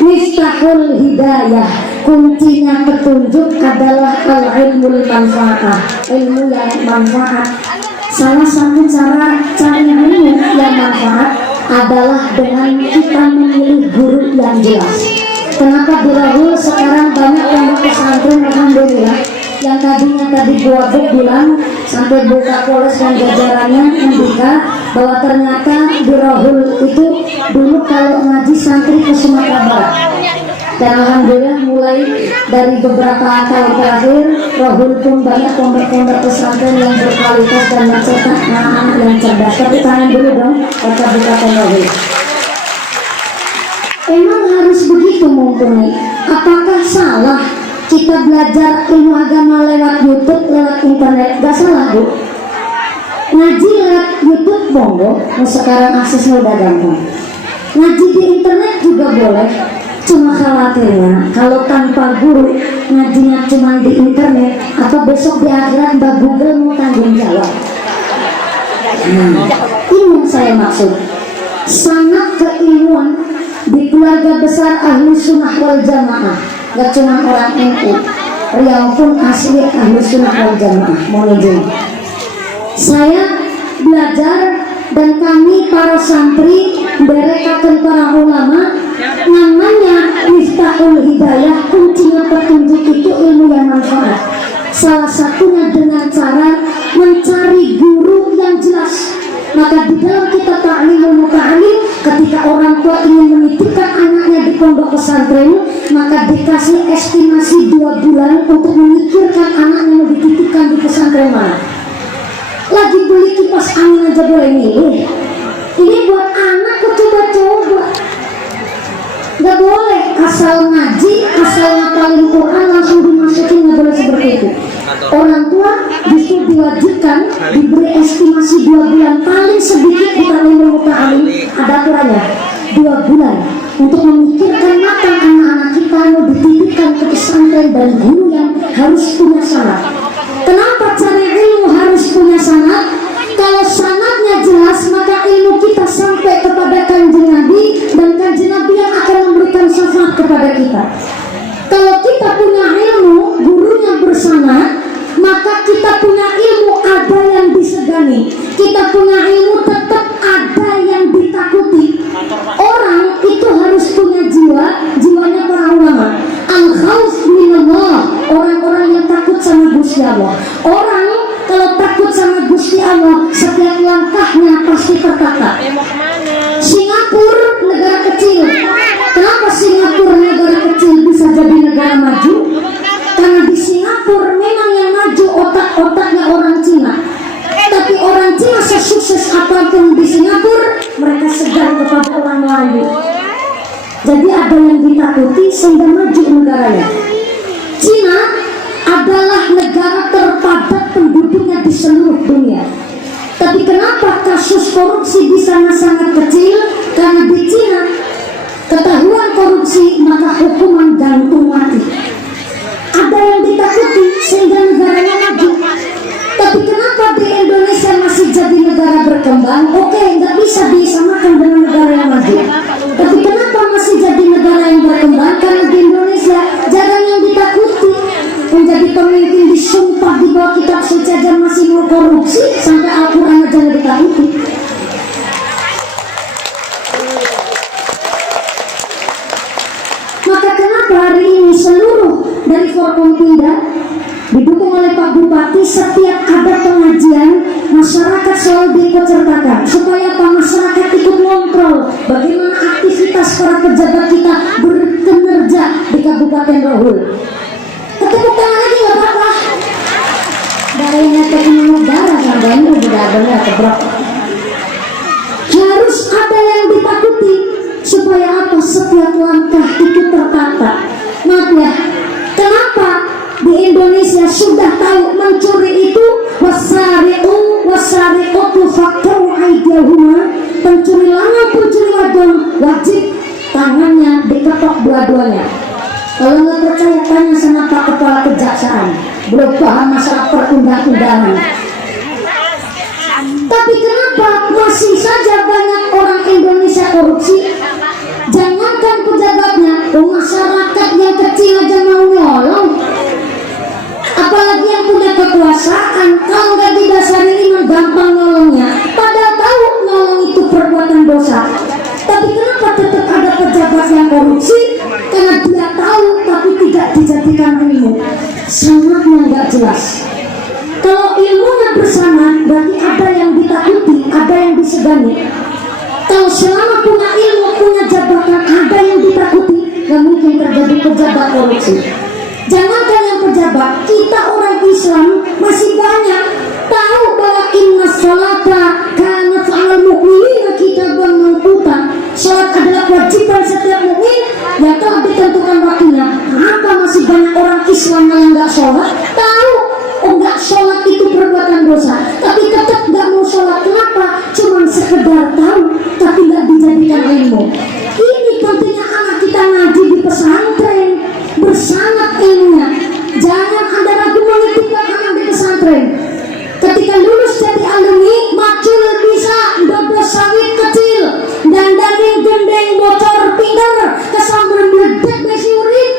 Miftahul hidayah, kuncinya petunjuk adalah al-ilmul manfaat, ilmu yang manfaat. Salah satu cara cari ilmu yang manfaat adalah dengan kita memilih guru yang jelas. Kenapa dirahul sekarang banyak yang pesantren alhamdulillah yang tadinya tadi gua bilang sampai buka poles dan jajarannya mendika bahwa ternyata dirahul itu dulu kalau ngaji santri ke Sumatera Barat. Dan alhamdulillah mulai dari beberapa tahun terakhir Rohul pun banyak pondok-pondok pesantren yang berkualitas dan mencetak anak-anak yang cerdas. Tapi tangan dulu dong kata-kata Rohul. Emang harus begitu mumpuni? Apakah salah kita belajar ilmu agama lewat YouTube, lewat internet? Gak salah bu. Ngaji lewat YouTube monggo, sekarang aksesnya udah gampang. Ngaji di internet juga boleh. Cuma khawatirnya kalau tanpa guru ngajinya cuma di internet atau besok di akhirat Mbak Google mau tanggung jawab. Ini yang saya maksud. Sangat keilmuan di keluarga besar Ahlu Sunnah wal Jamaah. Gak cuma orang NU, Riau pun asli Ahlu Sunnah wal Jamaah. Mohon izin. Saya belajar dan kami para santri berekakan para ulama namanya Miftahul Hidayah, kuncinya petunjuk itu ilmu yang manfaat. Salah satunya dengan cara mencari guru yang jelas. Maka di dalam kitab Ta'limul Muta'alim, ketika orang tua ingin menitipkan anaknya di pondok pesantren, maka dikasih estimasi 2 bulan untuk memikirkan anaknya mau dititipkan di pesantren mana. Lagi beli kipas angin aja boleh milih. Ini buat anak coba-coba. Gak boleh asal ngaji, asal ngapalin Quran langsung dimasukin, gak boleh seperti itu. Orang tua justru diwajibkan diberi estimasi 2 bulan, paling sedikit di Ta'limul Muta'alim ada aturannya 2 bulan untuk memikirkan matang anak-anak kita mau dititipkan ke pesantren dan guru yang harus punya sanad. Kenapa cari ilmu harus punya sanad? Kalau sanadnya jelas maka ilmu kita sampai kepada Kanjeng Nabi dan Kanjeng Nabi yang akan memberikan syafaat kepada kita. Kalau kita punya ilmu, gurunya bersanad, maka kita punya ilmu ada yang disegani. Kita punya ilmu tetap ada yang ditakuti. Orang itu harus punya jiwa, jiwanya para ulama. Al-khauf minallah, orang-orang yang takut sama Gusti Allah. Orang kalau takut sama Gusti Allah, setiap langkahnya pasti tertata. Singapura negara kecil. Kenapa Singapura negara kecil bisa jadi negara maju? Karena di Singapura memang yang maju otak-otaknya orang Cina. Tapi orang Cina sesukses apapun di Singapura, mereka segan kepada orang lain. Jadi ada yang ditakuti sehingga maju negaranya. Cina adalah negara terpadat penduduknya di seluruh dunia. Tapi kenapa kasus korupsi di sana sangat kecil? Karena di Cina ketahuan korupsi maka hukuman gantung mati. Ada yang ditakuti sehingga negaranya maju. Tapi kenapa di Indonesia masih jadi negara berkembang? Oke, nggak bisa disamakan dengan negara yang maju. Tapi kenapa masih jadi negara yang berkembang? Karena saja masih mau korupsi, sampai Al-Quran aja nggak ditakuti. Maka kenapa hari ini seluruh dari Forkompinda didukung oleh Pak Bupati, setiap ada pengajian masyarakat selalu diikutsertakan supaya apa? Masyarakat ikut kontrol bagaimana aktivitas para pejabat kita berkinerja di Kabupaten Rohul. Ketepuk tangan lagi nggak apa-apa. Dari teknologi darah sampai ini benar-benar keberapa. Harus ada yang ditakuti supaya apa? Setiap langkah itu tertata. Maaf ya, kenapa di Indonesia sudah tahu mencuri itu wasariqatu faqtu aydihuma, pencuri lanang pencuri wadon wajib tangannya diketok dua-duanya. Kalau nggak percaya tanya sama Pak Kepala Kejaksaan, belum paham masalah perundang-undangan. Tapi kenapa masih saja banyak orang Indonesia korupsi? Jangankan pejabatnya, masyarakat yang kecil aja mau nyolong. Apalagi yang punya kekuasaan, kalau nggak didasari iman gampang nolongnya. Padahal tahu nolong itu perbuatan dosa. Tapi kenapa tetap ada pejabat yang korupsi? Karena dia tahu tapi tidak dijadikan ilmu. Sangatnya nggak jelas. Kalau ilmunya bersama, berarti ada yang ditakuti, ada yang disegani. Kalau selama punya ilmu, punya jabatan, ada yang ditakuti, nggak mungkin terjadi pejabat korupsi. Jangankan yang pejabat, kita orang Islam masih banyak tahu bahwa inna sholata kanat 'alal mu'minina kitaban mawquta. Salat adalah kewajiban setiap mukmin yang telah ditentukan waktunya. Apa masih banyak orang Islam yang nggak sholat? Tahu, nggak sholat itu perbuatan dosa, tapi tetap nggak mau sholat. Kenapa? Cuman sekedar tahu, tapi nggak dijadikan ilmu. Ini pentingnya anak kita ngaji di pesantren, bersangat ilmunya. Jangan Anda ragu menitipkan anak di pesantren. Ketika lulus jadi alumni, macul bisa dobos sawit kecil dan daging gendeng bocor pinggir kesambar meledak besi urin.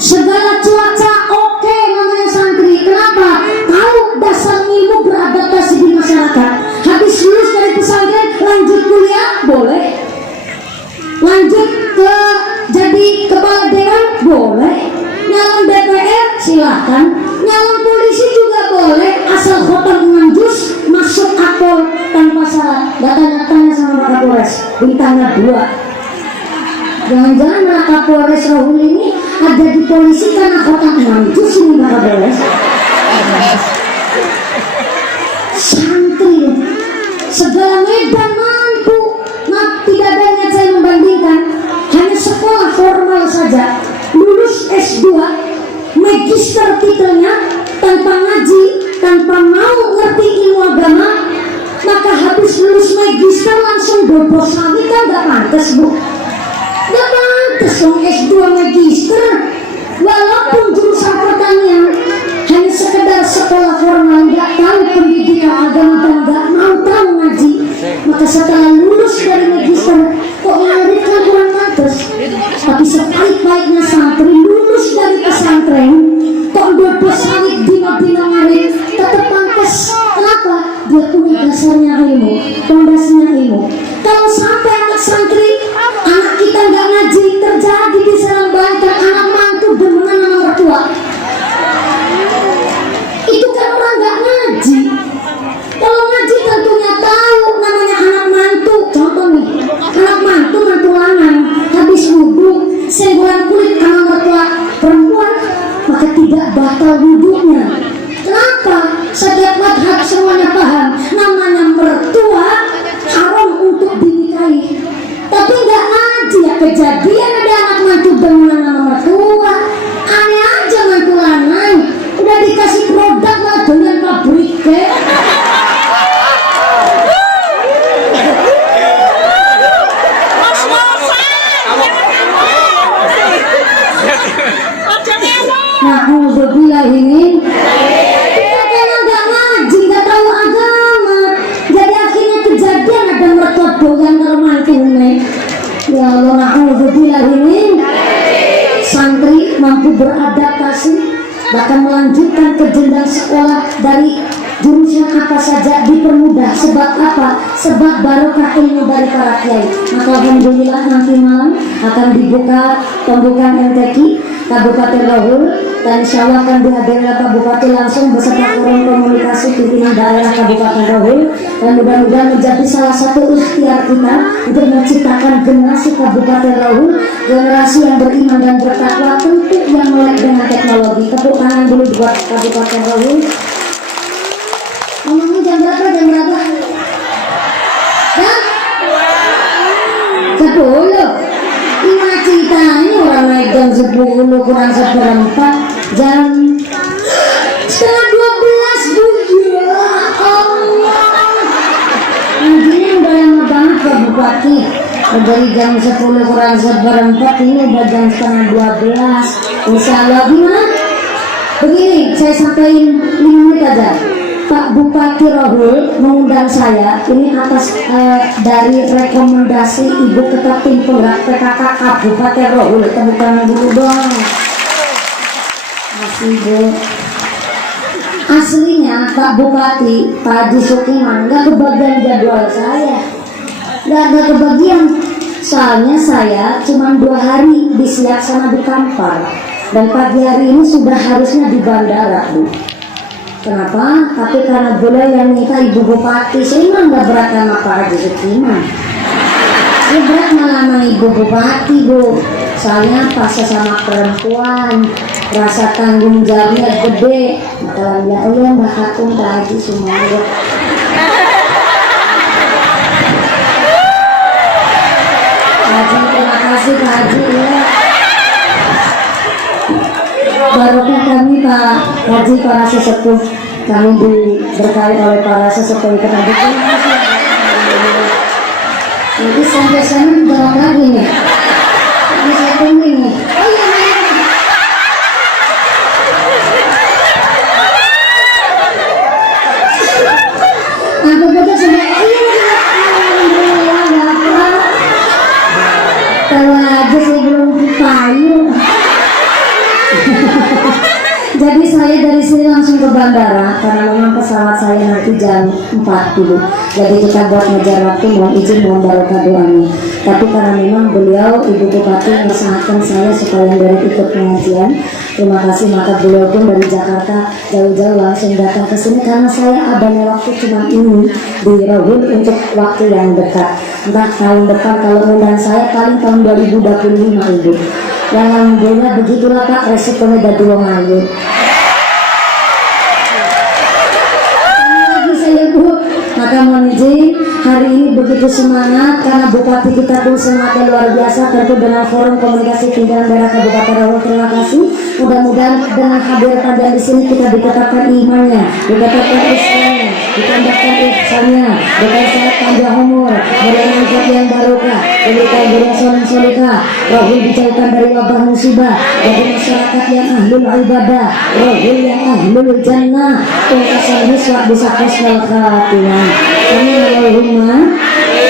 Segala cuaca oke namanya santri. Kenapa? Tahu dasar ilmu beradaptasi di masyarakat. Habis lulus dari pesantren lanjut kuliah boleh, lanjut ke jadi kepala dewan boleh, nyalon DPR silahkan, nyalon polisi juga boleh, asal khotam dengan jus masuk akpol tanpa syarat. Gak tanya-tanya sama Pak Kapolres, bintangnya 2. Jangan-jangan Pak Kapolres Rohul ini ada di polisi karena khotam 6 jus ini Pak Kapolres. Santri segala medan mampu. Nah, tidak ada yang saya membandingkan. Hanya sekolah formal saja, lulus S2, magister titelnya, tanpa ngaji, tanpa mau ngerti ilmu agama, maka habis lulus magister langsung bobo sawit. Kan gak pantas, Bu. Gak pantas dong S2 magister. Walaupun jurusan pertanian, hanya sekedar sekolah formal, gak tahu pendidikan agama dan gak mau tahu ngaji, maka setelah lulus dari magister kok ngarit kan kurang pantas. Tapi sebaik-baiknya santri lulus dari pesantren kok bobo sawit dino-dino ngarit tetap pantas. Kenapa? Dia punya dasarnya ilmu, pondasinya ilmu. Kalau sampai anak santri, anak kita nggak ngaji, terjadi di Serang Banten, anak mantu demenan sama mertua. Itu kan orang nggak ngaji. Kalau ngaji tentunya tahu namanya anak mantu. Contoh nih, anak mantu lanang, habis wudhu, senggolan kulit sama mertua perempuan, maka tidak batal wudhunya. Kenapa? Setiap madhab semuanya paham, namanya mertua haram untuk dinikahi. Tapi nggak ngaji ya, kejadian ada anak mantu demenan sama mertua. Aneh aja mantu lanang, udah dikasih produk lah dengan pabrik ke. Nah, ini kita karena nggak ngaji, nggak tahu agama, jadi akhirnya kejadian ada mertua doyan karo mantune. Ya Allah, nah ini beradaptasi, bahkan melanjutkan ke jenjang sekolah dari jurusan apa saja dipermudah. Sebab apa? Sebab barokah ilmu dari para kiai. Maka alhamdulillah nanti malam akan dibuka pembukaan MTQ Kabupaten Rohul, dan insya Allah akan dihadiri Pak Bupati langsung beserta forum komunikasi pimpinan daerah Kabupaten Rohul, dan mudah-mudahan menjadi salah satu ikhtiar kita untuk menciptakan generasi Kabupaten Rohul, generasi yang beriman dan bertakwa, tentu yang melek dengan teknologi. Tepuk tangan dulu buat Kabupaten Rohul. Ngomongnya jam berapa? Jam berapa? Jam 10. Gimana ceritanya orang naik jam 10 kurang seperempat, jam setengah 12 Bu. Ya Allah, ini udah lama banget Pak Bupati. Dari jam 10 kurang seperempat ini udah jam setengah 12. Insya Allah gimana? Begini, saya sampaikan 5 menit aja. Pak Bupati Rohul mengundang saya ini atas dari rekomendasi Ibu Ketua Tim Penggerak PKK Kabupaten Rohul. Tepuk tangan dulu dong. Makasih Bu. Aslinya Pak Bupati, Pak Haji Sukiman nggak kebagian jadwal saya, nggak ada kebagian. Soalnya saya cuma 2 hari di Siak sama di Kampar, dan pagi hari ini sudah harusnya di bandara Bu. Kenapa? Tapi karena beliau yang minta Ibu Bupati, saya emang gak berat sama Pak Haji Sukiman. Saya berat malah sama Ibu Bupati Bu. Soalnya pas sama perempuan, rasa tanggung jawabnya gede. Kalau ya Allah Mbak Hatung Pak Haji semuanya. Haji, terima kasih Pak Haji ya. Barokah kami Pak Haji, para sesepuh kami diberkahi oleh para sesepuh itu. Nanti sampai sana jawab lagi nih. Ini saya tunggu nih. Oh iya. Aku baca sampai kalau aja saya belum payu. Jadi saya dari sini langsung ke bandara karena memang pesawat saya nanti jam 4 dulu. Jadi kita buat ngejar waktu, mohon izin, mohon barokah doanya. Tapi karena memang beliau Ibu Bupati mengusahakan saya supaya dari ikut pengajian, terima kasih, maka beliau pun dari Jakarta jauh-jauh langsung datang ke sini karena saya adanya waktu cuma ini di Rohul untuk waktu yang dekat. Entah tahun depan kalau undang saya paling tahun 2025 Ibu. Yang alhamdulillah begitulah Pak, resikonya jadi wong ayu. Lagi saya Bu, maka mohon izin hari ini begitu semangat karena Bupati kita tuh semangatnya luar biasa, tentu dengan forum komunikasi pimpinan daerah Kabupaten Rohul. Terima kasih. Mudah-mudahan dengan hadir kalian di sini kita ditetapkan imannya, ditetapkan Islamnya, ditambahkan ihsannya, dengan sehat panjang umur, bermanfaat yang barokah, diberikan berasal solika, Rohul dijauhkan dari wabah musibah, bagi masyarakat yang ahlul ibadah, Rohul yang ahlul jannah, tungkasan hiswa bisa khusnul khatimah. Kami Allahumma.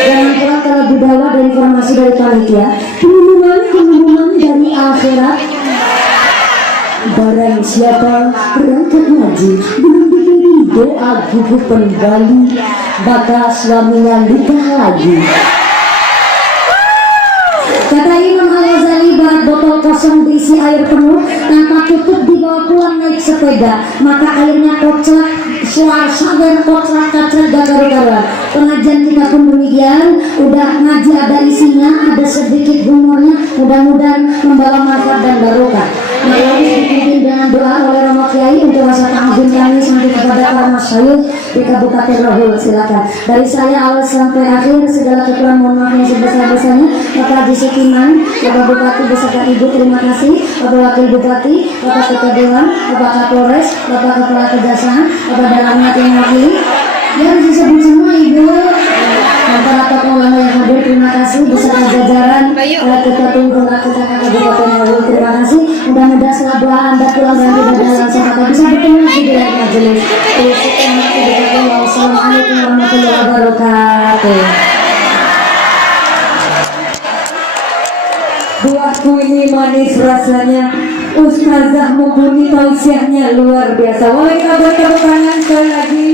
Jangan kurang terlebih dahulu dari informasi dari panitia, pengumuman dari akhirat. Barang siapa berangkat haji belum dikirim doa gugur kembali, maka suaminya nikah lagi. Kata Imam Al-Ghazali, barat botol kosong diisi air penuh tanpa tutup dibawa pulang naik sepeda, maka airnya kocak, suara sabar kocak kacak gak karu-karuan. Pengajian kita pun demikian, udah ngaji ada isinya, ada sedikit humornya, mudah-mudahan membawa manfaat dan barokah. Mari dipimpin dengan doa oleh Romo Kiai untuk rasa ta'zim kami sampai kepada para masyayikh di Kabupaten Rohul. Silakan. Dari saya awal sampai akhir segala kekurangan mohon maaf yang sebesar-besarnya. Bapak Haji Sukiman, Bapak Bupati beserta Ibu, terima kasih. Bapak Wakil Bupati, Bapak Ketua Dewan, Bapak Kapolres, Bapak Kepala Kejaksaan, Bapak Dalamnya yang wakili. Ya harus disebut semua Ibu. Para tokoh ulama yang hadir, terima kasih beserta jajaran Ketua Tim Penggerak PKK Kabupaten Rohul. Terima kasih. Mudah-mudahan setelah doa Anda pulang dan tidak ada langsung atau bisa bertemu lagi di lain majelis. Wassalamualaikum warahmatullahi wabarakatuh. Buatku ini manis rasanya, Ustazah Mumpuni tausiahnya luar biasa. Boleh kita beri tepuk tangan sekali lagi.